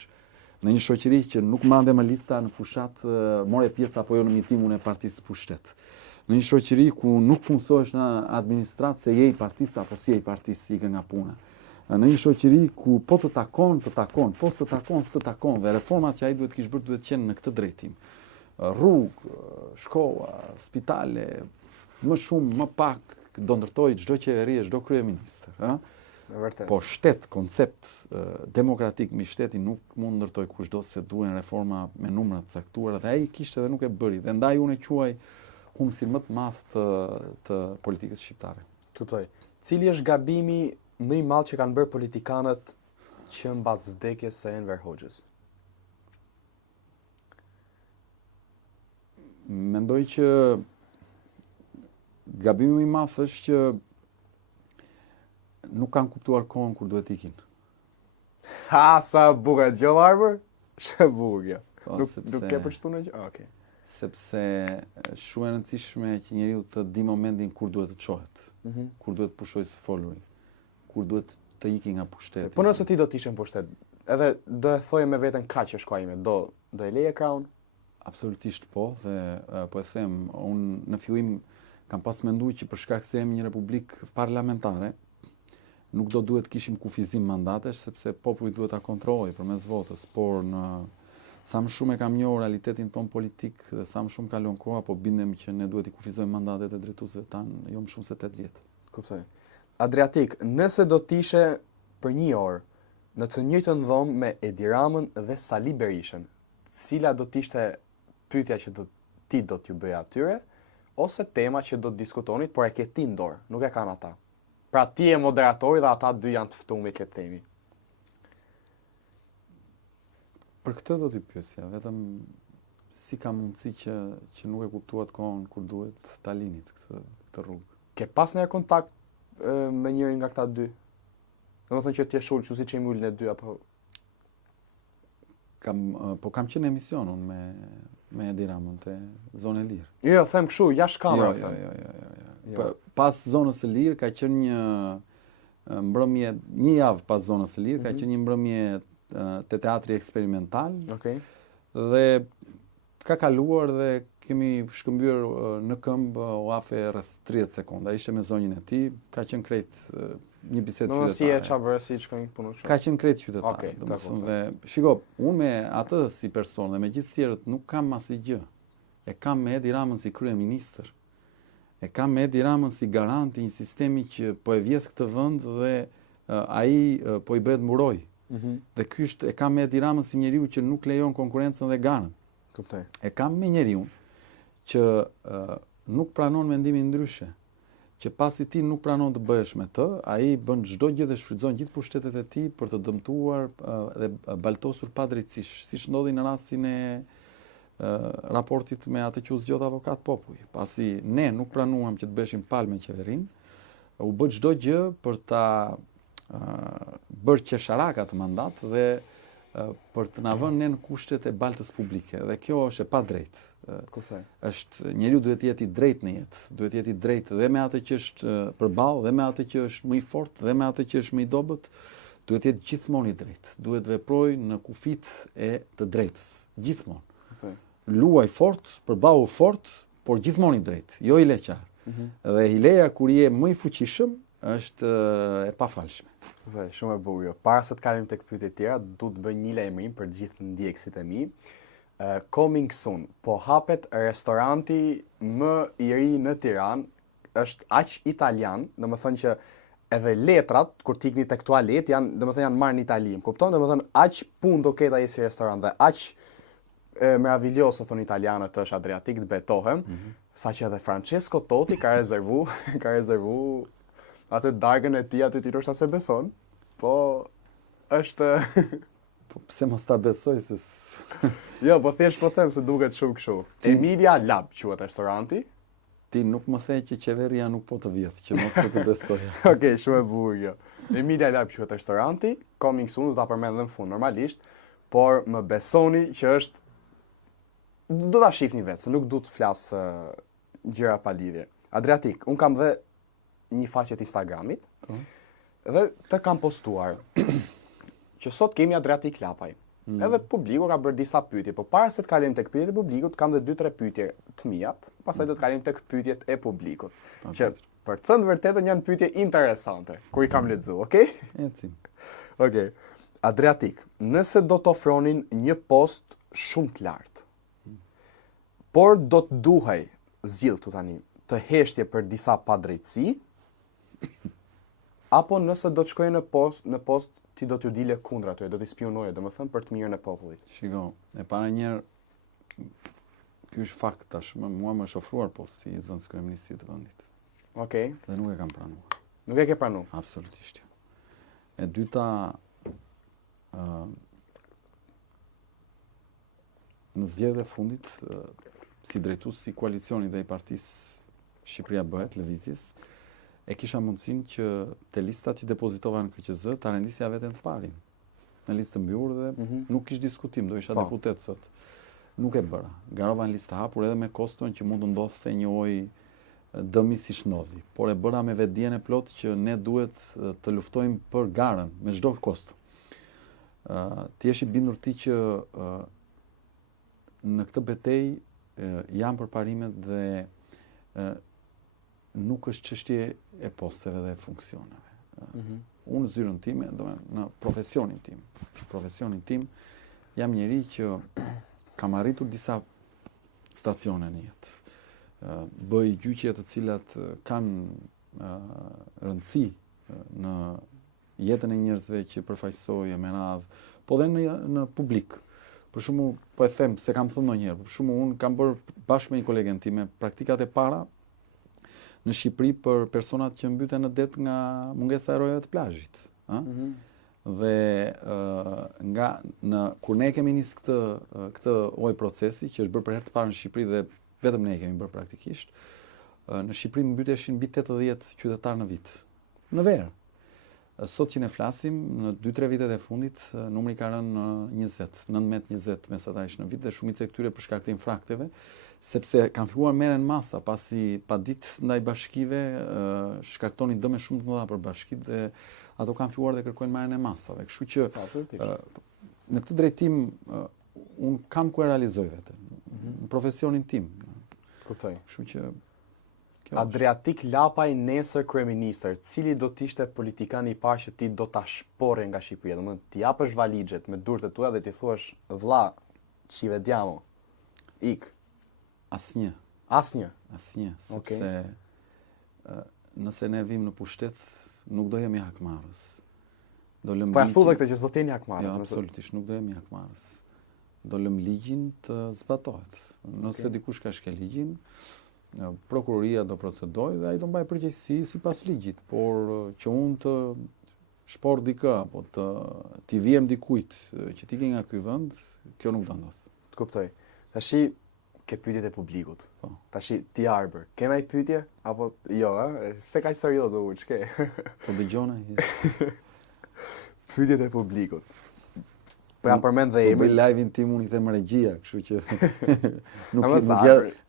Në një shoqëri që nuk mbante më lista në fushat more pjesë apo jo në mitimun e partisë pushtet. Në një shoqëri ku nuk punësohesh në administratë se je i partisë apo si je i partisë ikë nga puna. Në një shoqëri ku po të takon, po s'të takon, s'të takon, dhe reformat që ai duhet kishte bërë duhet qenë në këtë drejtim. Rrugë, shkolla, spitale, më shumë, më pak, do ndërtoj çdo qeveri, çdo kryeminist. Po shtet, koncept demokratik mbi shtetin nuk mund ndërtoj kushdo, se duhen reforma me numra të caktuara, dhe ai kishte dhe nuk e bëri. Dhe ndaj unë e quaj humsin më të madh të politikës shqiptare. Kuptoj. Cili është gabimi më i madh që kanë bërë politikanët që mbas vdekjes së Enver Hoxhës? Mendoj që gabimi i madh është që nuk kanë kuptuar kohën kur duhet ikin. Ha, sa bukur, Joe Barber? Shëbugja. Po, Nuk ke përshtu në gjë? Okej. Sepse shumë e rëndësishme që njeriu të di momentin kur duhet të çohet, kur duhet të pushojë së foluri, kur duhet të iki nga pushteti. Po nëse ti do të ishe në pushtet, edhe do e thoje me veten kaq është ka ime, do e leje kraun? Absolutisht po, dhe po e them, unë në fillim kam pas menduar që për shkak se jemi një republikë parlamentare, nuk do duhet kishim kufizim mandatesh, sepse populli duhet ta kontrollojë përmes votës, por sa më shumë e kam njohur realitetin ton politik dhe sa më shumë kalon koha, po bindem që ne duhet i kufizojmë mandatet e drejtuesve tanë jo më shumë se 8 vjet. Kuptoj. Adriatik, nëse do t'ishe për 1 orë në të njëjtën dhomë me Edi Ramën dhe Sali Berishën, cila do t'ishte pyetja që ti do t'ju bëja atyre, ose tema që do të diskutonit, por e ke ti në dorë, nuk e kanë ata. Pra ti e moderatori dhe ata dy janë të ftuar, le të themi. Për këtë do t'i pyesja, vetëm si ka mundësi që nuk e kuptuat kohën kur duhet ta linit këtë rrugë. Ke pas ndonjë kontakt me njërin nga këta dy? Domethënë që ti je shul, si që i mulën e dy apo kam qenë në emision unë me Edi Ramën te Zonë e Lirë. Jo, them kështu, jashtë kamerës. Jo. Pas Zonës së Lirë ka qenë një mbrëmje, një javë pas Zonës së Lirë, ka qenë një mbrëmje te teatri eksperimental. Okej. Dhe ka kaluar dhe kemi shkëmbyer në këmbë oafe rreth 30 sekonda. Ishte me zonjën e tij, ka qenë krejt një bisedë qytetare. Si e çabër, si shkojnë punë shumë. Ka qenë krejt qytetare. Okej, domethënë dhe shiko, unë me atë si person dhe me gjithë tjerët nuk kam asgjë. E kam me Edi Ramën si kryeministër. E kam me Edi Ramën si garant i një sistemi që po e vjedh këtë vend dhe ai po i bëhet mburoj. Dhe ky është, e kam me Edi Ramën si njeriu që nuk lejon konkurrencën dhe garën. Kuptoj. E kam me njeriu që nuk pranon mendimin ndryshe, që pasi ti nuk pranon të bëhesh me të, ai bën çdo gjë dhe shfrytëzon gjithë pushtetet e tij për të dëmtuar dhe baltosur padrejtisht, siç ndodhi në rastin e raportit me atë që u zgjodh avokat populli. Pasi ne nuk pranuam që të bëshim palë me qeverinë, u bë çdo gjë për ta bërë qesharaka të mandat dhe për të na vënë ne në kushtet e baltës publike. Dhe kjo është e padrejtë. Është njeriu duhet të jetë i drejtë në jetë, duhet të jetë i drejtë dhe me atë që është përballë, dhe me atë që është më i fortë, dhe me atë që është më i dobët, duhet të jetë gjithmonë i drejtë. Duhet të veprojë në kufit e të drejtës, gjithmonë. Luaj fort, përballë fort, por gjithmonë i drejtë, jo i leqar. Dhe hileja kur je më i fuqishëm është e pafalshme. Shumë e bukur. Para se të kalim tek pyetjet tjera, du të bëj një lajmërim për të gjithë ndjekësit e mi. Coming soon, po hapet restoranti më i ri në Tiranë, është aq italian, domethënë që edhe letrat kur ti ikni tek tualet janë, domethënë janë marrë në Itali, më kupton? Domethënë aq punë do ketë ai si restorant dhe aq meraviglioso thon italianët është Adriatik, të betohem, saqë edhe Francesco Totti ka rezervu atë darkën e tij aty ti ndoshta se beson, po është po pse mos ta besoj se jo, po thjesht po them se duket shumë kështu. Emilia Lab quhet restoranti. Ti nuk më the që qeveria nuk po të vjedh, që mos të besoj. Okej, shumë e bukur kjo. Emilia Lab quhet restoranti, coming soon do ta përmend në fund normalisht, por më besoni që është do ta shihni vetë, se nuk du të flas gjëra pa lidhje. Adriatik, un kam dhe një faqe të Instagramit dhe të kam postuar që sot kemi Adriatik Lapaj. Edhe publiku ka bërë disa pyetje, por para se të kalojmë tek pyetjet e publikut, kam dhe 2-3 pyetje të mia, pastaj do të kalojmë tek pyetjet e publikut. Që për të thënë vërtetën janë pyetje interesante, kur i kam lexuar, okay? Ecim. Okej. Adriatik, nëse do të ofronin një post shumë të lartë, por do të duhej, zgjidh këtu tani, të heshtje për disa padrejtësi, apo nëse do të shkojë në post ti do t'ju dile kundra atyre, do t'i spionoje, domethënë për të mirën e popullit. Shiko, e para njerë, ky është fakt tash, mua më është ofruar posti i zëvendës kryeministit të vendit. Okej. Dhe nuk e kam pranuar. Nuk e ke pranuar? Absolutisht. E dyta, në zgjedhjen e fundit, si drejtues i koalicionit dhe i partisë Shqipëria Bëhet, Lëvizjes, e kisha mundësinë që te listat që depozitova në KQZ ta rendisja veten të parin. me listë të mbyllur dhe nuk kish diskutim, do isha deputet sot. Nuk e bëra. Garova në listë të hapur edhe me koston që mund të ndodhte një dëmi si shndodhi, por e bëra me vetdijen e plot që ne duhet të luftojmë për garën me çdo kosto. Ti je i bindur ti që në këtë betejë janë përparimet dhe nuk është çështje e posteve dhe funksioneve. Unë zyrën time, në profesionin tim, jam njeri që kam arritur disa stacione në jetë. Bëj gjyqje të cilat kanë rëndësi në jetën e njerëzve që përfaqësoj me radhë, po dhe në publik. Për shembull, po e them se kam thënë ndonjëherë, për shembull unë kam bërë bashkë me një kolegen time praktikat e para në Shqipëri për personat që mbyten në det nga mungesa e rojeve të plazhit, Dhe kur ne kemi nis këtë procesi që është bërë për herë të parë në Shqipëri dhe vetëm ne kemi bërë praktikisht, në Shqipëri mbyteshin mbi 80 qytetarë në vit. Në verë. Sot që ne flasim, në 2-3 vitet e fundit, numri ka rënë 19-20 mesatarisht në vit dhe shumica e këtyre për shkak të infrakteve, sepse kanë filluar merren masa pasi paditë ndaj bashkive shkaktonin dëme shumë të mëdha për bashkitë dhe ato kanë filluar dhe kërkojnë marrjen e masave. Kështu që në këtë drejtim un kam ku e realizoj veten në profesionin tim. Kuptoj. Kështu që Adriatik Lapaj nesër kryeministër, cili do të ishte politikani i parë që ti do ta shporre nga Shqipëria? Domethënë ti japësh valixhet me durët e tua dhe ti thuash vlla, ci vediamo. Ik. Asnjë. Asnjë, sepse nëse ne vim në pushtet, nuk do jemi hakmarrës. Do lëm Po e thu këtë që s'do të jeni hakmarrës. Jo, absolutisht nuk do jemi hakmarrës. Do lëm ligjin të zbatohet. Nëse dikush ka shkel ligjin, prokuroria do procedoj dhe ai do mbaj përgjegjësi sipas ligjit, por që unë të shpor dikë apo t'i vjem dikujt që t'i ke nga ky vend, kjo nuk do ndodh. Të kuptoj. Tashi ke pyetjet e publikut. Tashi ti Arbër, ke ndaj pyetje apo jo, pse kaq serioz u ç'ke? Po dëgjona. Pyetjet e publikut. Po ja përmend dhe emrin. Po live-in tim unë i them regjia, kështu që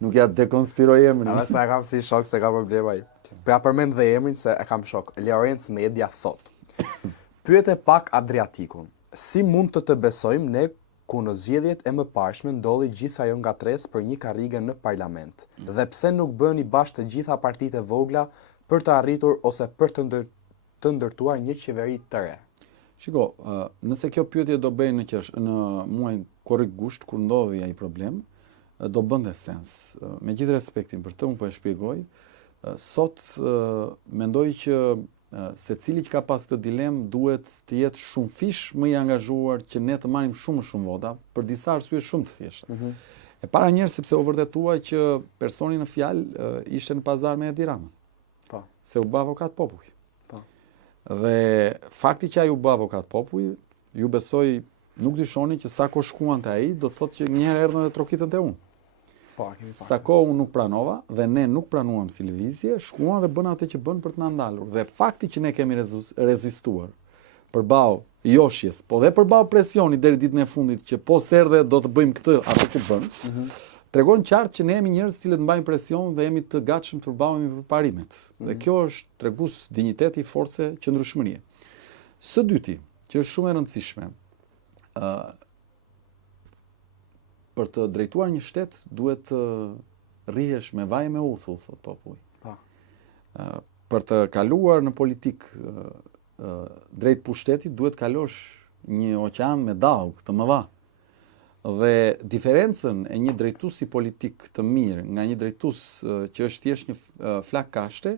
nuk ja dekonspiroj emrin. Ama sa kam si shok se ka problema ai. Po ja përmend dhe emrin se e kam shok. Lorenz Media thot. Pyet e pak Adriatikun. Si mund të besojmë ne ku në zgjedhjet e mëparshme ndodhi gjithë ajo ngatresë për një karrige në parlament? Dhe pse nuk bëni bashkë të gjitha partitë e vogla për të arritur ose për të ndërtuar një qeveri të re? Shiko, nëse kjo pyetje do bëj në muajin korrik gusht kur ndodhi ai problem, do bënte sens. Me gjithë respektin për të, unë po e shpjegoj. Sot mendoj që secili që ka pas këtë dilemë duhet të jetë shumë fish më i angazhuar që ne të marrim shumë vota për disa arsye shumë të thjeshta. E para njerëz sepse u vërtetua që personi në fjalë ishte në pazar me Edi Ramën. Po. Se u bë avokat populli. Dhe fakti që ai u bë avokat populli, ju besoj nuk dyshoni që sa ko shkuan te ai, do të thotë që një herë erdhën dhe trokitën te unë. Po, kemi parë. Sa ko unë nuk pranova dhe ne nuk pranuam si lëvizje, shkuan dhe bën atë që bën për të na ndalur. Dhe fakti që ne kemi rezistuar përballë joshjes, po dhe përballë presionit deri ditën e fundit që po serdhe do të bëjmë këtë apo që bën. Tregon qartë që ne jemi njerëz që mbajnë presion dhe jemi të gatshëm të përballemi me përparimet. Dhe kjo është tregues dinjiteti, force, qëndrueshmërie. Së dyti, që është shumë e rëndësishme, për të drejtuar një shtet duhet të rrihesh me vaj me uthull, thot populli. Për të kaluar në politik drejt pushtetit duhet kalosh një oqean me daug të mëdha. Dhe diferencën e një drejtuesi politik të mirë nga një drejtues që është thjesht një flak kashte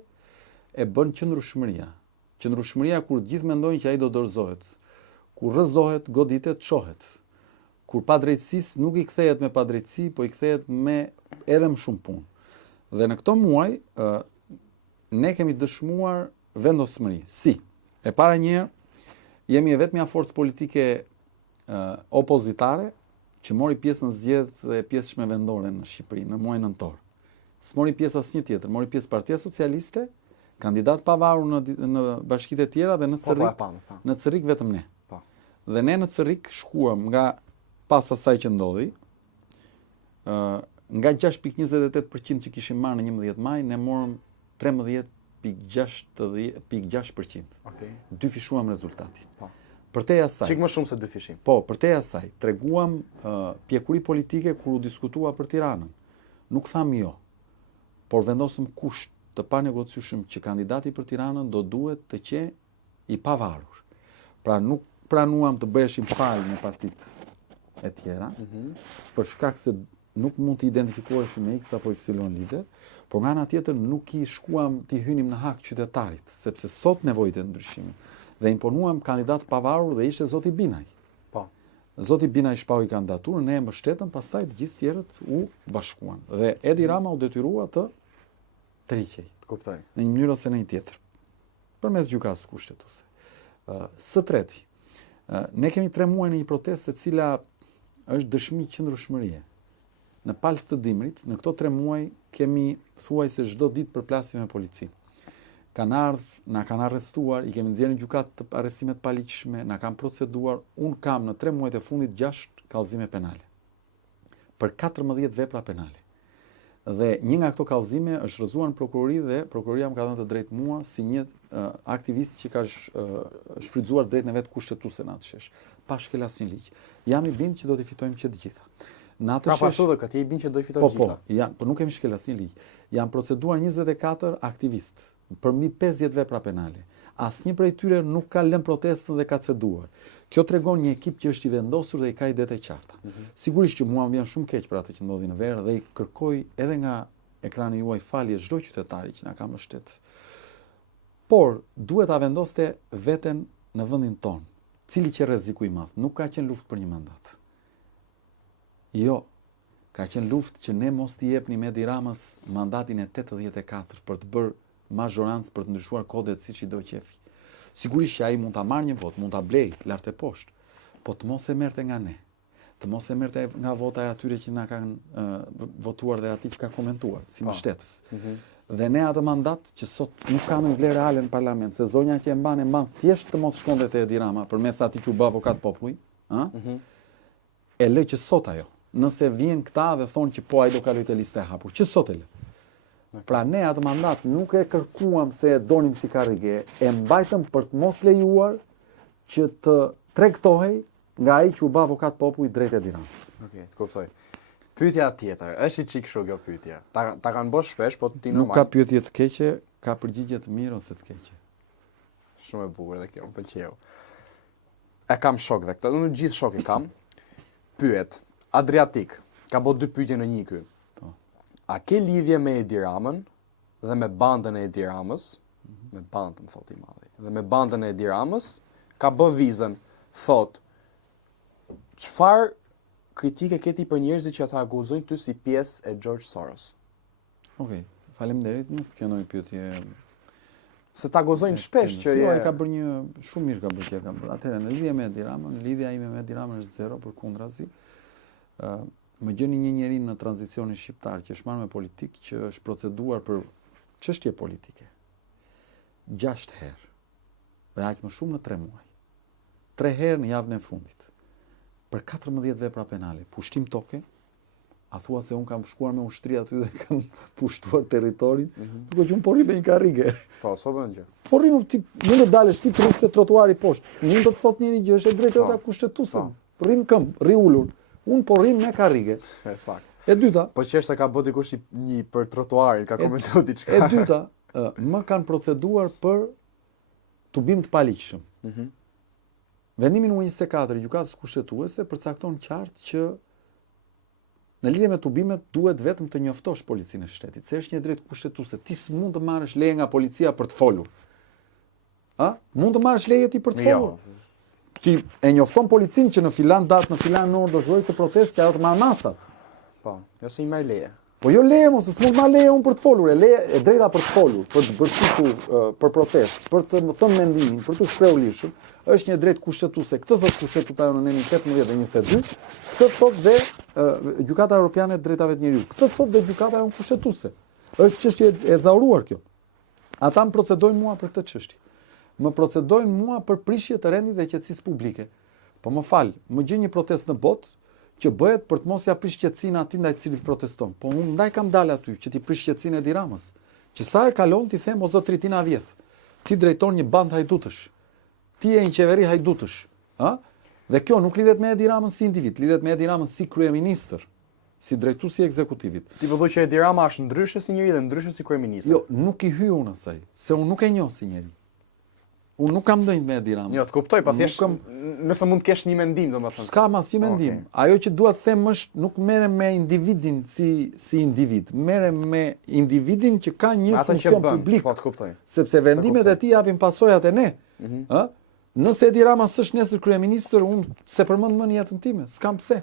e bën qëndrueshmëria. Qëndrueshmëria kur të gjithë mendojnë që ai do dorëzohet. Kur rrëzohet, goditet, çohet. Kur pa drejtësisë nuk i kthehet me padrejtësi, po i kthehet me edhe më shumë punë. Dhe në këto muaj ne kemi dëshmuar vendosmëri. Si? E para një herë jemi e vetmja forcë politike opozitare që mori pjesë në zgjedhje e pjesëshme vendore në Shqipëri në muajin nëntor. S'mori pjesë asnjë tjetër, mori pjesë Partia Socialiste, kandidat pavarur në bashkitë e tjera dhe në Cerrik vetëm ne. Dhe ne në Cerrik shkuam nga pas asaj që ndodhi, nga 6.28% që kishim marrë në 11 maj, ne morëm 13.6%. Okej. Dy fishuam rezultatin. Po. Përtej asaj. Çik më shumë se 2 fishim. Po, përtej asaj, treguam pjekuri politike kur u diskutua për Tiranën. Nuk tham jo, por vendosëm kusht të panegociueshëm që kandidati për Tiranën do duhet të qenë i pavarur. Pra nuk pranuam të bëheshim palë me partitë e tjera, për shkak se nuk mund të identifikoheshim me X apo Y lider, por nga ana tjetër nuk i shkuam të hynim në hak qytetarit, sepse sot nevojtë ndryshimi. Dhe imponuam kandidat pavarur dhe ishte zoti Binaj. Po. Zoti Binaj shpau i kandidaturën, ne e mbështetëm, pastaj të gjithë tjerët u bashkuan. Dhe Edi Rama u detyrua të tërhiqej. Kuptoj. Në një mënyrë ose në një tjetër. Përmes gjykatës kushtetuese. Së treti, ne kemi 3 muaj në një protestë e cila është dëshmi qëndrueshmërie. Në palës të dimrit, në këto 3 muaj kemi thuajse çdo ditë përplasje me policinë. Kanë ardhur, na kanë arrestuar, i kemi nxjerrë në gjykatë të arrestimet paligjshme, na kanë proceduar, unë kam në 3 muajt e fundit 6 kallëzime penale. Për 14 vepra penale. Dhe një nga këto kallëzime është rrëzuar në prokurori dhe prokuroria më ka dhënë të drejtë mua si një aktivist që ka shfrytzuar drejtën e vet kushtetuese në atë shesh, pa shkel asnjë ligj. Jam i bindur që do të fitojmë që të gjitha. Në atë Pra shesh. pashu dhe këtë i bin që do i fitojë gjitha. Po nuk kemi shkel asnjë ligj. Janë proceduar 24 aktivistë për mbi 50 vepra penale. Asnjë prej tyre nuk ka lënë protestën dhe ka ceduar. Kjo tregon një ekip që është i vendosur dhe i ka idetë të qarta. Sigurisht që mua më vjen shumë keq për atë që ndodhi në verë dhe i kërkoj edhe nga ekrani juaj falje çdo qytetari që na ka mbështet. Por duhet ta vendoste veten në vendin ton, cili që rreziku i madh. Nuk ka qenë luftë për një mandat. Jo, ka qenë luftë që ne mos t'i jepnim Edi Ramës mandatin e 84 për të bërë mazhorancë për të ndryshuar kodet siç i do qefi. Sigurisht që ai mund ta marrë një vot, mund ta blej lart e poshtë, po të mos e merrte nga ne. Të mos e merrte nga vota e atyre që na kanë votuar dhe atij që ka komentuar si mbështetës. Dhe ne atë mandat që sot nuk ka më vlerë reale në parlament, se zonja që e mban thjesht të mos shkonte te Edi Rama përmes atij që u bë avokat populli, e lë që sot ajo. Nëse vjen këta dhe thonë që po ai do kaloj te lista e hapur, që sot e lë. Pra ne atë mandat nuk e kërkuam se e donim si karrige, e mbajtëm për të mos lejuar që të tregtohej nga ai që u bë avokat populli drejt Edi Ramës. Okej, të kuptoj. Pyetja tjetër, është i çik kështu kjo pyetje. Ta kanë bërë shpesh, po ti Nuk ka pyetje të keqe, ka përgjigje të mirë ose të keqe. Shumë e bukur dhe kjo, më pëlqeu. E kam shok dhe këtë, unë gjithë shok i kam. Pyet, Adriatik, ka bërë 2 pyetje në një ky. A ke lidhje me Edi Ramën dhe me bandën e Edi Ramës, me bandën, thot i madhi, dhe me bandën e Edi Ramës, ka bë vizën, thot, çfarë kritike keti për njerëzit që ata akuzojnë ty si pjesë e George Soros? Okej, faleminderit, nuk qenoj pyetje. Se ta akuzojnë shpesh që ai ka bërë një shumë mirë ka bërë që ka bërë. Atëherë në lidhje me Edi Ramën, lidhja ime me Edi Ramën është 0 përkundrazi. Më gjeni një njeri në tranzicionin shqiptar që është marrë me politikë që është proceduar për çështje politike 6 herë. Dhe aq më shumë në 3 muaj. 3 herë në javën e fundit. Për 14 vepra penale, pushtim toke, a thua se unë kam shkuar me ushtri aty dhe kam pushtuar territorin, duke që unë po rri me një karrige. Po, s'po bën gjë. Po rri mund të dalësh ti rri te trotuari poshtë. Mund të thotë njëri gjë, është e drejtë e kushtetuese. Rri në këmbë, rri ulur. Unë po rri me karrige. Saktë. E dyta, po qesh se ka bë dikush një për trotuarin, ka komentuar diçka. E dyta, më kanë proceduar për tubim të paligjshëm. Vendimi numër 24 i gjykatës kushtetuese përcakton qartë që në lidhje me tubimet duhet vetëm të njoftosh policinë e shtetit, se është një drejtë kushtetuese. Ti s'mund të marrësh leje nga policia për të folur. Mund të marrësh leje ti për të folur. Ti e njofton policinë që në filan datë, në filan orë do zhvoj këtë protestë që ajo të marrë masat. Po, jo se i merr leje. Po jo leje mos, s'mund marr leje unë për të folur, e drejta për të folur, për të bërtitur për protestë, për të më thënë mendimin, për të shprehur lirshëm, është një drejtë kushtetuese. Këtë thotë kushtetuta jonë në nenin 18 dhe 22, këtë thotë dhe Gjykata Evropiane e Drejtave të Njeriut. Këtë thotë dhe Gjykata jonë kushtetuese. Është çështje e zauruar kjo. Ata më procedojnë mua për këtë çështje. Më procedojnë mua për prishje të rendit dhe qetësisë publike. Po më fal, më gjej një protestë në botë që bëhet për të mos ja prish qetësinë atij ndaj cilit proteston. Po unë ndaj kam dalë aty që ti prish qetësinë e Edi Ramës. Që sa herë kalon ti them o zotri ti na vjedh. Ti drejton një band hajdutësh. Ti je një qeveri hajdutësh, ë? Dhe kjo nuk lidhet me Edi Ramën si individ, lidhet me Edi Ramën si kryeministër, si drejtues i ekzekutivit. Ti po thotë që Edi Rama është ndryshe si njeri dhe ndryshe si kryeminist. Jo, nuk i hy unë asaj, se unë nuk e njoh si njeri. Unë nuk kam ndonjë me Edi Ramën. Jo, të kuptoj, po thjesht nëse mund të kesh një mendim, domethënë. S'ka asnjë mendim. Okay. Ajo që dua të them është nuk merrem me individin si individ, merrem me individin që ka një funksion publik. Po të kuptoj. Sepse vendimet e tij japin pasojat e ne. Ë? Nëse Edi Rama s'është nesër kryeministër, unë se përmend më në jetën time, s'kam pse.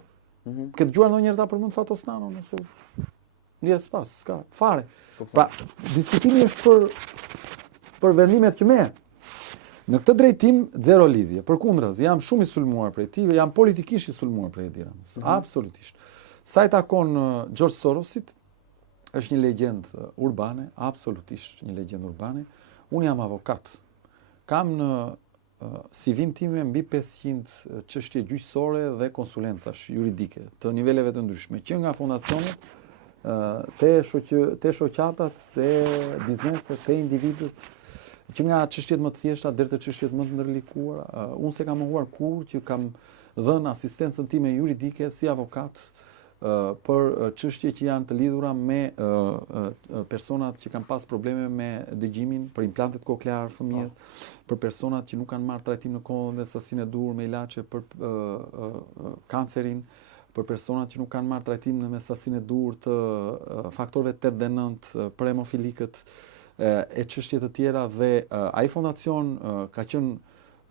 Ke dëgjuar ndonjëherë ta përmend Fatosnano nëse Ndijes pas, s'ka fare. Pra, diskutimi është për vendimet që merr. Në këtë drejtim, zero lidhje. Përkundër, jam shumë i sulmuar prej tij, jam politikisht i sulmuar prej Edi Ramës. Absolutisht. Sa i takon George Sorosit, është një legjend urbane, absolutisht një legjend urbane. Unë jam avokat. Kam në CV-n time mbi 500 çështje gjyqësore dhe konsulencash juridike të niveleve të ndryshme, që nga fondacionet, te shoqatat, te bizneset, te individët, që nga çështjet më të thjeshta deri te çështjet më të ndërlikuara. Unë se kam mohuar kur që kam dhënë asistencën time juridike si avokat për çështje që janë të lidhura me personat që kanë pas probleme me dëgjimin, për implantet koklear fëmijët, për personat që nuk kanë marrë trajtim në kohë dhe sasinë e duhur me ilaçe për kancerin, për personat që nuk kanë marrë trajtim me sasinë e duhur të faktorëve 8 dhe 9 për hemofilikët e çështje të tjera dhe ai fondacion ka qenë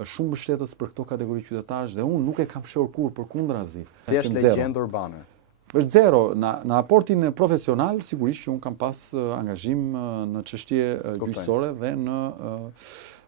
shumë mbështetës për këto kategori qytetarësh dhe unë nuk e kam fshehur kurrë, përkundrazi. Thjesht legjendë urbane. Është zero në raportin profesional, sigurisht që unë kam pas angazhim në çështje gjyqësore dhe në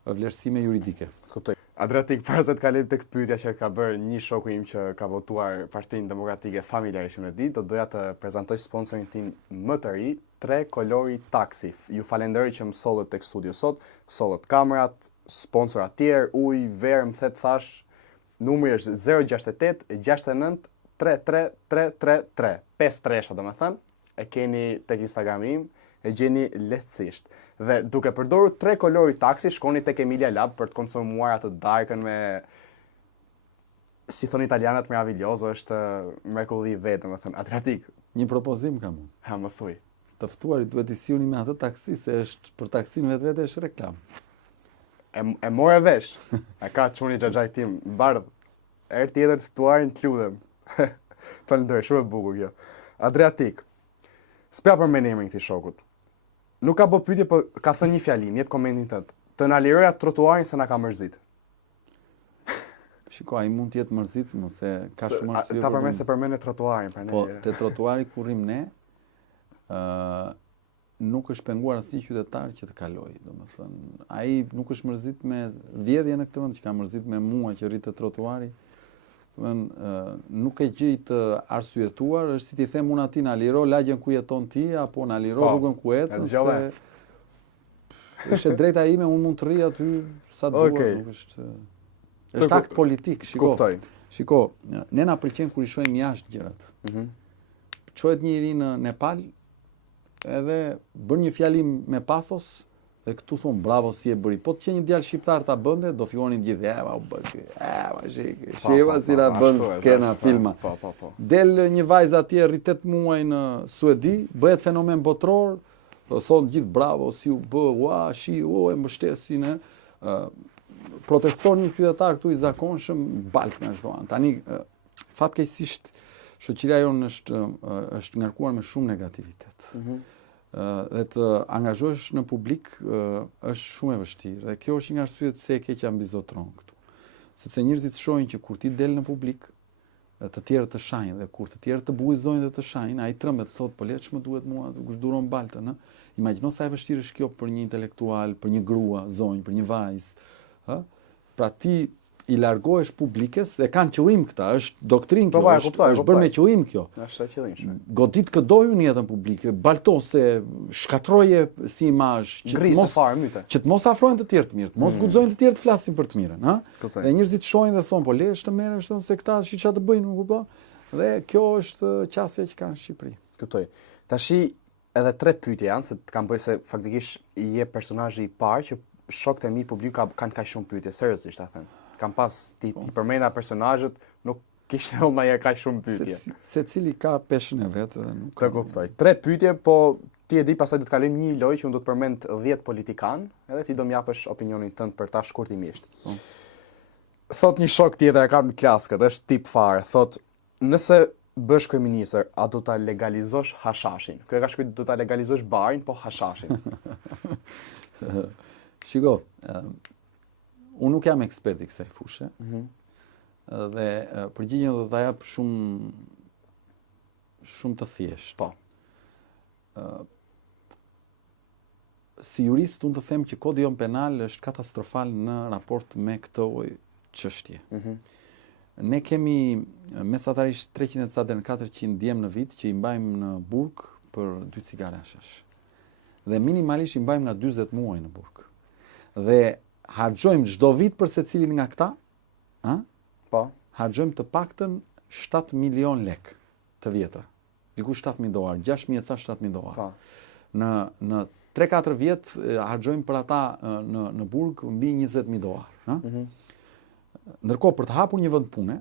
vlerësime juridike. Kuptoj. Adriatik, para se të kalim tek pyetja që ka bërë një shoku im që ka votuar Partinë Demokratike familjarisht në ditë, do doja të prezantoj sponsorin tim më të ri, 3 Colori Taxi. Ju falenderoj që më sollët tek studio sot, sollët kamerat, sponsorat tjerë, ujë, verë, më thet thash, numri është 068 69 33333, 5 tresha domethënë, e keni tek Instagrami im, e gjeni lehtësisht. Dhe duke përdorur 3 Colori Taxi, shkoni tek Emilia Lab për të konsumuar atë darkën me, si thon italianët, meraviglioso, është mrekulli vetë, domethënë, Adriatik. Një propozim kam unë. Ha, më thuj. Të ftuarit duhet i sillni me atë taksi, se është për taksinë vetvete është reklam. E more vesh. E ka çuni xhaxhaj tim, bardh. Herë tjetër të ftuarin të lutem. Falenderoj, shumë e bukur kjo. Adriatik. S'pja përmend emrin këtij shokut. Nuk ka bë pyetje, po ka thënë një fjalim, jep komentin tënd. Të na liroja trotuarin se na ka mërzit. Shiko, ai mund të jetë mërzit, nëse ka shumë arsye. Ta përmend se përmend trotuarin, pra ne. Po, te trotuari ku rrim ne, nuk është penguar asnjë qytetar që të kalojë, domethënë, ai nuk është mërzit me vjedhje në këtë vend, që ka mërzit me mua që rrit te trotuari. Nuk e gjej të arsyetuar, është si ti them unë atij na liro lagjen ku jeton ti apo na liro rrugën ku ecën, se është drejta ime, unë mund të rri aty sa dua, nuk është akt politik, shiko. Kuptoj. Shiko, ne na pëlqen kur i shohim jashtë gjërat. Çohet njëri në Nepal, edhe bën një fjalim me pathos, dhe këtu thon bravo si e bëri. Po të që një djalë shqiptar ta bënte, do fillonin gjithë, u bë ky. Shiva si la bën skena filma. Del një vajzë atje rri 8 muaj në Suedi, bëhet fenomen botror, thon gjithë bravo si u bë, ua, e mbështesin, proteston një qytetar këtu i zakonshëm, balk nga zhdoan. Tani fatkeqësisht shoqëria jonë është ngarkuar me shumë negativitet. Dhe të angazhohesh në publik është shumë e vështirë. Dhe kjo është një arsye pse e keqja mbizotron këtu. Sepse njerëzit shohin që kur ti del në publik, të tjerët të shajnë, dhe kur të tjerët të bullizojnë dhe të shajnë, ai trembet thotë, po le ç'më duhet mua, kush duron baltën, ë? Imagjino sa e vështirë është kjo për një intelektual, për një grua, zonjë, për një vajzë, ë? Pra ti i largohesh publikes, e kanë qëllim këta, është doktrinë kjo, është bërë me qëllim kjo. Është qëllimshme. Godit këdojë në jetën publike, baltose, shkatroje si imazh, që të mos afrojnë të tjerë të mirë, të mos guxojnë të tjerë të flasin për të mirën, ha? Dhe njerëzit shohin dhe thonë, po lesh të merresh se këta çfarë të bëjnë, nuk kupton? Dhe kjo është qasja që kanë në Shqipëri. Kuptoj. Tashi edhe 3 pyetje janë, se të kam bëjë se faktikisht je personazhi i parë që shokët e mi publik kanë kaq shumë pyetje, seriozisht ta them. Kam pas ti përmenda personazhet, nuk kishte ndonjë kaq shumë pyetje. Secili ka peshën e vet dhe nuk. Të kuptoj. 3 pyetje, po ti e di, pastaj do të kalojmë një lojë që unë do të përmend 10 politikan, edhe ti do më japësh opinionin tënd për ta shkurtimisht. Thot një shok tjetër e kam në klasë, është tip fare, thot nëse bësh kryeministër, a do ta legalizosh hashashin? Ky e ka shkruar do ta legalizosh barin, po hashashin. Shiko, unë nuk jam ekspert i kësaj fushë. Dhe përgjigjen do ta jap shumë të thjeshtë. Si jurist unë të them që kodi jon penal është katastrofal në raport me këtë çështje. Ne kemi mesatarisht 300 deri në 400 djem në vit që i mbajmë në burg për 2 cigare hashash. Dhe minimalisht i mbajmë nga 40 muaj në burg. Dhe harxojmë çdo vit për secilin nga këta, po, harxojmë të paktën 7 milion lek të vjetra. Diku 7.000 dollar, 6.000 sa 7.000 dollar. Po. Në 3-4 vjet harxojmë për ata në burg mbi 20.000 dollar, Ndërkohë për të hapur një vend pune,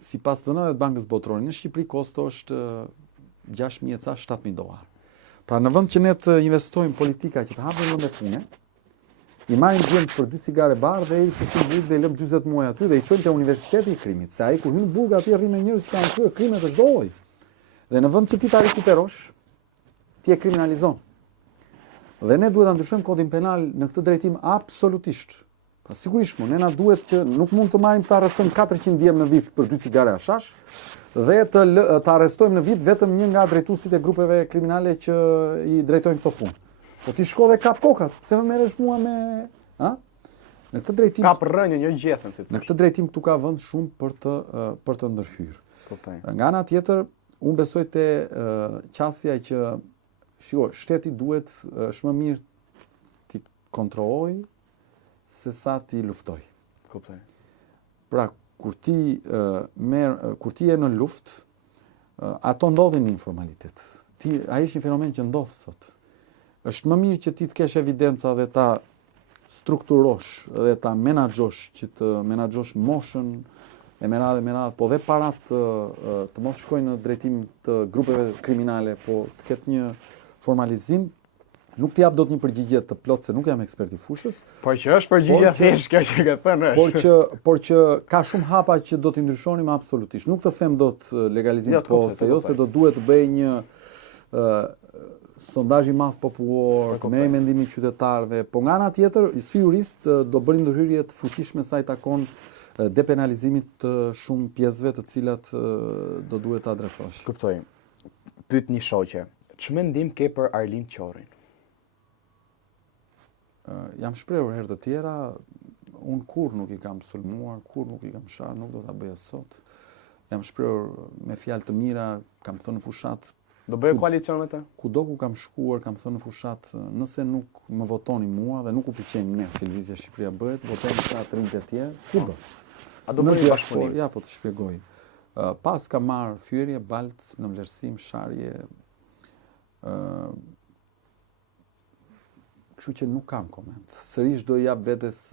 sipas të dhënave të Bankës Botërore në Shqipëri kosto është 6.000 ca 7.000 dollar. Pra në vend që ne të investojmë politika që të hapim vende pune, i marrim djem për 2 cigare bar dhe i sipër burg dhe i lëm 40 muaj aty dhe i çojmë te universiteti i krimit, se ai kur hyn në burg aty rri me njerëz që kanë kryer krime të çdo lloji. Dhe në vend që ti ta rikuperosh, ti e kriminalizon. Dhe ne duhet ta ndryshojmë kodin penal në këtë drejtim absolutisht. Sigurisht, ne na duhet që nuk mund të marrim të arrestojmë 400 djem në vit për 2 cigare hashash dhe të arrestojmë në vit vetëm një nga drejtuesit e grupeve kriminale që i drejtojnë këto punë. Po ti shko dhe kap kokat, pse më merresh mua me, Në këtë drejtim kap rënjën, jo gjethen, si. Në këtë drejtim këtu ka vend shumë për të ndërhyrë. Kuptoj. Nga ana tjetër, unë besoj te qasja që shteti duhet është më mirë ti kontrolloj se sa ti luftoj. Kuptoj. Pra, kur ti je në luftë, ato ndodhin në informalitet. Ai është një fenomen që ndodh sot. Është më mirë që ti të kesh evidenca dhe ta strukturosh dhe ta menaxhosh, që të menaxhosh moshën e meradhe, po dhe parat të mos shkojnë në drejtim të grupeve kriminale, po të ketë një formalizim. Nuk t'i jap dot një përgjigje të plotë se nuk jam ekspert i fushës. Por që është përgjigje thjesht kjo që ke thënë. Por që ka shumë hapa që do t'i ndryshonim absolutisht. Nuk të them dot legalizim se do duhet të bëj një sondazh i madh popullor, të merrë mendimin e qytetarëve, po nga ana tjetër, si jurist do bëri ndërhyrje të fuqishme sa i takon depenalizimit të shumë pjesëve të cilat do duhet të adresosh. Kuptoj. Pyet një shoqe, ç'mendim ke për Arlind Qorrin? Jam shprehur herë të tjera, unë kur nuk i kam sulmuar, kur nuk i kam sharë, nuk do ta bëja sot. Jam shprehur me fjalë të mira, kam thënë në fushat. Do bëjë koalicion me të? Kudo ku kam shkuar, kam thënë në fushat, nëse nuk më votoni mua dhe nuk u pëlqejnë ne si Lëvizja Shqipëria bëhet, votojmë sa të rinjtë e tjerë. Kudo. A do bëjë bashkëpunim? Ja, po të shpjegoj. Pas ka marrë fyerje, baltë, në vlerësim, sharje. Kështu që nuk kam koment. Sërish do jap vetes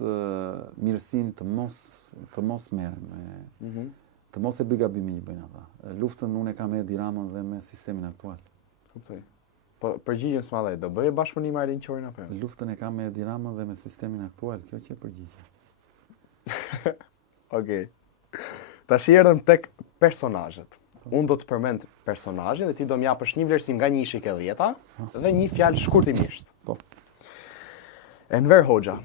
mirësinë të mos merrem me të mos e bëj gabimin që bëjnë ata. Luftën unë e kam me Edi Ramën dhe me sistemin aktual. Kuptoj. Po përgjigjen s'ma dhe, do bëje bashkëpunim me Arlind Qorrin apo jo? Luftën e kam me Edi Ramën dhe me sistemin aktual, kjo që e përgjigje. Okej. Tash erdhëm tek personazhet. Unë do të përmend personazhin dhe ti do më japësh një vlerësim nga 1 i ke 10 dhe një fjalë shkurtimisht. Po. Enver Hoxha.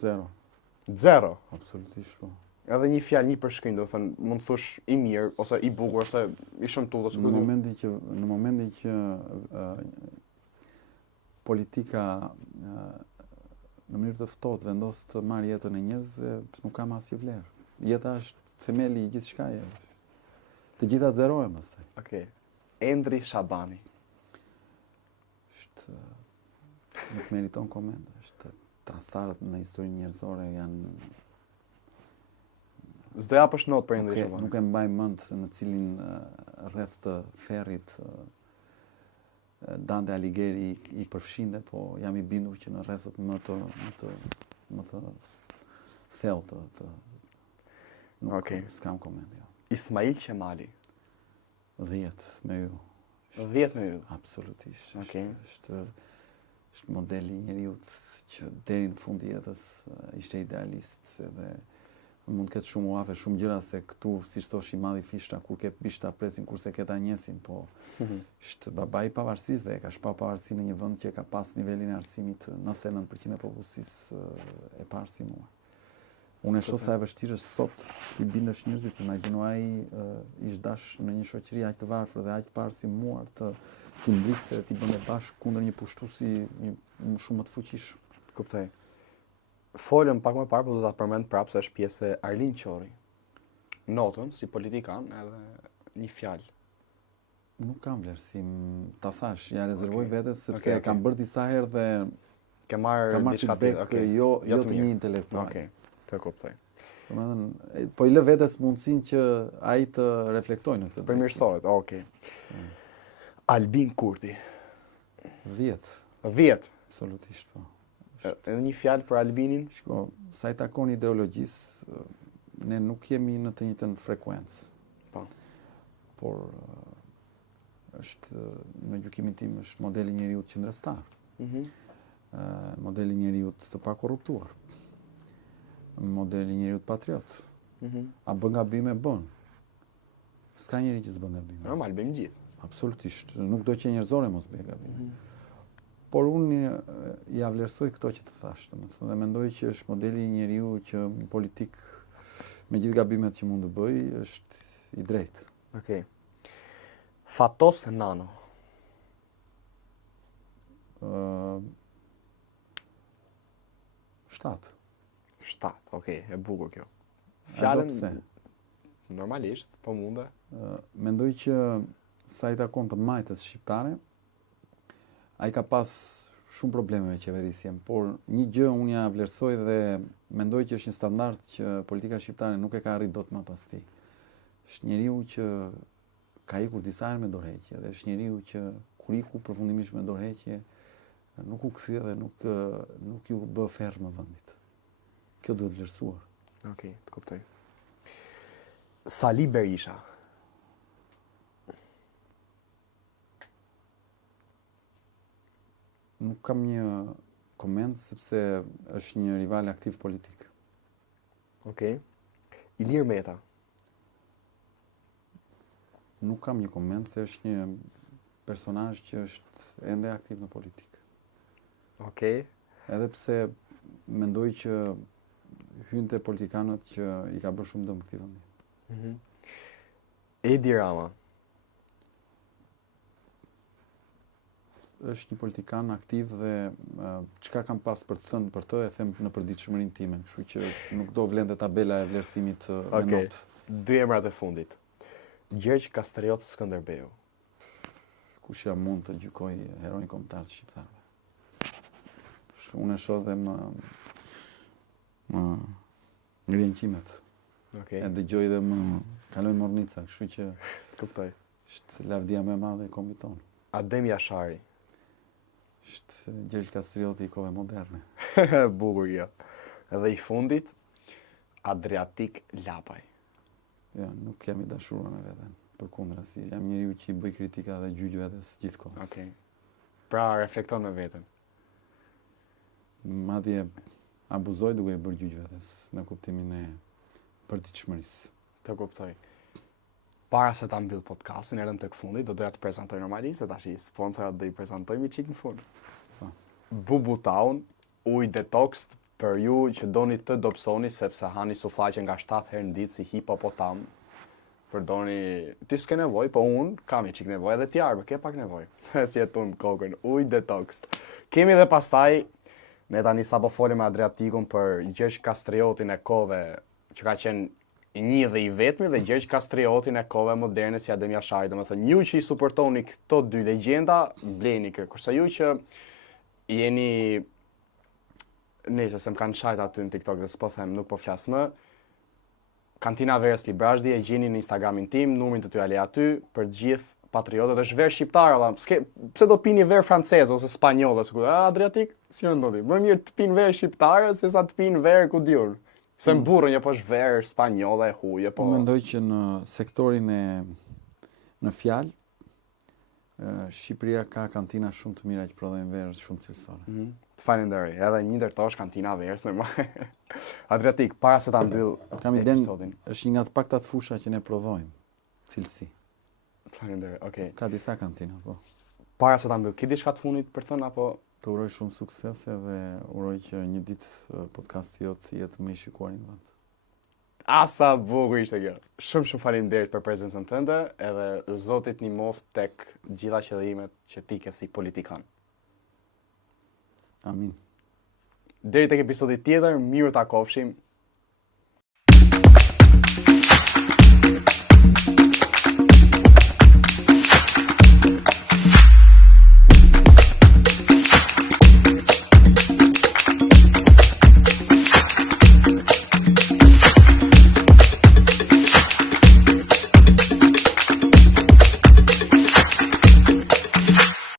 Zero. Absolutisht po. Edhe një fjalë, një përshkrim, do të thënë, mund të thosh i mirë ose i bukur ose i shëmtuar ose në momentin që politika në mënyrë të ftohtë vendos të marrë jetën e njerëzve, nuk ka asnjë vlerë. Jeta është themeli i gjithçkaje. Të gjitha zerojnë pastaj. Okej. Endri Shabani. Nuk meriton koment. Tradhtarët në historinë njerëzore janë S'do japësh not për Endri Shabani. Nuk e mbaj mend në cilin rreth të ferrit Dante Alighieri i përfshinte, po jam i bindur që në rrethët më të thellë të nuk s'kam koment. Jo. Ismail Qemali. 10 me ju. 10 me ju. Absolutisht. Okej. Është modeli i njeriut që deri në fund të jetës ishte idealist dhe mund të ketë shumë uafe, shumë gjëra se këtu, siç thosh i madhi fishta, kur ke bishta presin, kurse këta njesin, po është babai i pavarësisë dhe ka shpa pavarësi në një vend që ka pas nivelin e arsimit 99% e popullsisë e paarsimuar. Unë e shoh sa e vështirë është sot i bindesh njerëzit, imagjino ai ish dash në një shoqëri aq të varfër dhe aq të paarsimuar të mbrifte, të bënte bashkë kundër një pushtuesi shumë më të fuqishëm. Kuptoj. Folëm pak më parë, po do ta përmend prapë se është pjesë e Arlin Qori. Notën si politikan edhe një fjalë. Nuk kam vlerësim, ta thash, ja rezervoj vetes sepse kam bërë disa herë dhe ke marrë diçka tjetër, jo të një intelektual. Okej, të kuptoj. Domethënë, po i lë vetes mundësinë që ai të reflektojë në këtë. Përmirësohet, okej. Albin Kurti. 10. 10. Absolutisht po. Edhe një fjalë për Albinin? Shiko, sa i takon ideologjisë, ne nuk jemi në të njëjtën frekuencë. Po. Por është në gjykimin tim është modeli i njeriu qendrëstar. Modeli i njeriu të pakorruptuar. Modeli i njeriu patriot. A bën gabime? Bën. S'ka njeri që s'bën gabime. Normal, bëjmë gjithë. Absolutisht. Nuk do që njerëzore mos bëjë gabime. Por unë ja vlerësoj këto që të thash, dhe mendoj që është modeli i njeriu që në politik me gjithë gabimet që mund të bëj është i drejtë. Okej. Fatos Nano. 7. 7, okej, e bukur kjo. Fjalën normalisht, po munde. Mendoj që sa i takon të majtës shqiptare, ai ka pas shumë probleme me qeverisjen, por një gjë unë ja vlerësoj dhe mendoj që është një standard që politika shqiptare nuk e ka arrit dot më pas tij. Është njeriu që ka ikur disa herë me dorëheqje dhe është njeriu që kur iku përfundimisht me dorëheqje nuk u kthye dhe nuk ju bë ferr më vendit. Kjo duhet vlerësuar. Okej, të kuptoj. Sali Berisha. Nuk kam një koment sepse është një rival aktiv politik. Okej. Ilir Meta. Nuk kam një koment se është një personazh që është ende aktiv në politikë. Okej. Edhe pse mendoj që hyn te politikanët që i ka bërë shumë dëm këtij vendi. Edi Rama. Është një politikan aktiv dhe çka kam pas për të thënë për të e them në përditshmërinë time, kështu që nuk do vlente tabela e vlerësimit me notë. 2 emrat e fundit. Gjergj Kastriot Skënderbeu. Kush ja mund të gjykoj heroin kombëtar të shqiptarëve. Unë e shoh dhe më ngrihen qimet. Okej. E dëgjoj dhe më kaloj mornica, kështu që Kuptoj. është lavdia më e madhe e kombit tonë. Adem Jashari. Është Gjergj Kastrioti i kohëve moderne. Bukur kjo. Edhe i fundit, Adriatik Lapaj. Ja, nuk jam i dashuruar me veten. Përkundrazi, jam njeriu që i bëj kritika dhe gjyq vetes gjithkohës. Okej. Pra reflekton me veten. Madje abuzoj duke i bërë gjyq vetes në kuptimin e përditshmërisë. Të kuptoj. Para se ta mbyll podcastin, erëm tek fundi, do doja të prezantoj normalisht, se tash i sponsorat do i prezantojmë i çik në fund. Bubu Town, ujë detox për ju që doni të dobësoni sepse hani sufllaqe nga 7 herë në ditë si hipopotam. Përdoni, ti s'ke nevojë, po unë kam i çik nevojë edhe ti Arbe, ke pak nevojë. Si jetun kokën, ujë detox. Kemi dhe pastaj, ne tani sa po folim me Adriatikun për Gjergj Kastriotin e kohëve që ka qenë i një dhe i vetmi dhe Gjergj Kastriotin e kohëve moderne si Adem Jashari. Domethënë ju që i suportoni këto dy legjenda, bleni kë. Kurse ju që jeni nëse se më kanë shajt aty në TikTok dhe s'po them, nuk po flas më. Kantina Verës Librazhdi e gjeni në Instagramin tim, numrin të ty ale aty për të gjithë patriotët, është verë shqiptare, pse do pini verë franceze ose spanjolle, Adriatik, si më ndodhi, më mirë të pinë verë shqiptare se sa të pinë verë ku diur. Se më burën, po është verë spanjolle, huje, po... Mendoj që në sektorin në fjalë, Shqipëria ka kantina shumë të mira që prodhojnë verë shumë cilësore. Falenderoj, edhe një ndër to është kantina verës, normal. Adriatik, para se ta mbyll episodin. Është një nga të paktat fusha që ne prodhojmë, cilësi. Falenderoj, okej. Ka disa kantina, po. Para se ta mbyll, ki diçka të fundit për thënë apo? Të uroj shumë suksese dhe uroj që një ditë podcasti jot jetë më i shikuar në vend. Asa bukur ishte kjo. Shumë faleminderit për prezencën tënde, edhe Zotit nimoft tek gjitha qëllimet që ti ke si politikan. Amin. Deri tek episodi tjetër, mirë takofshim.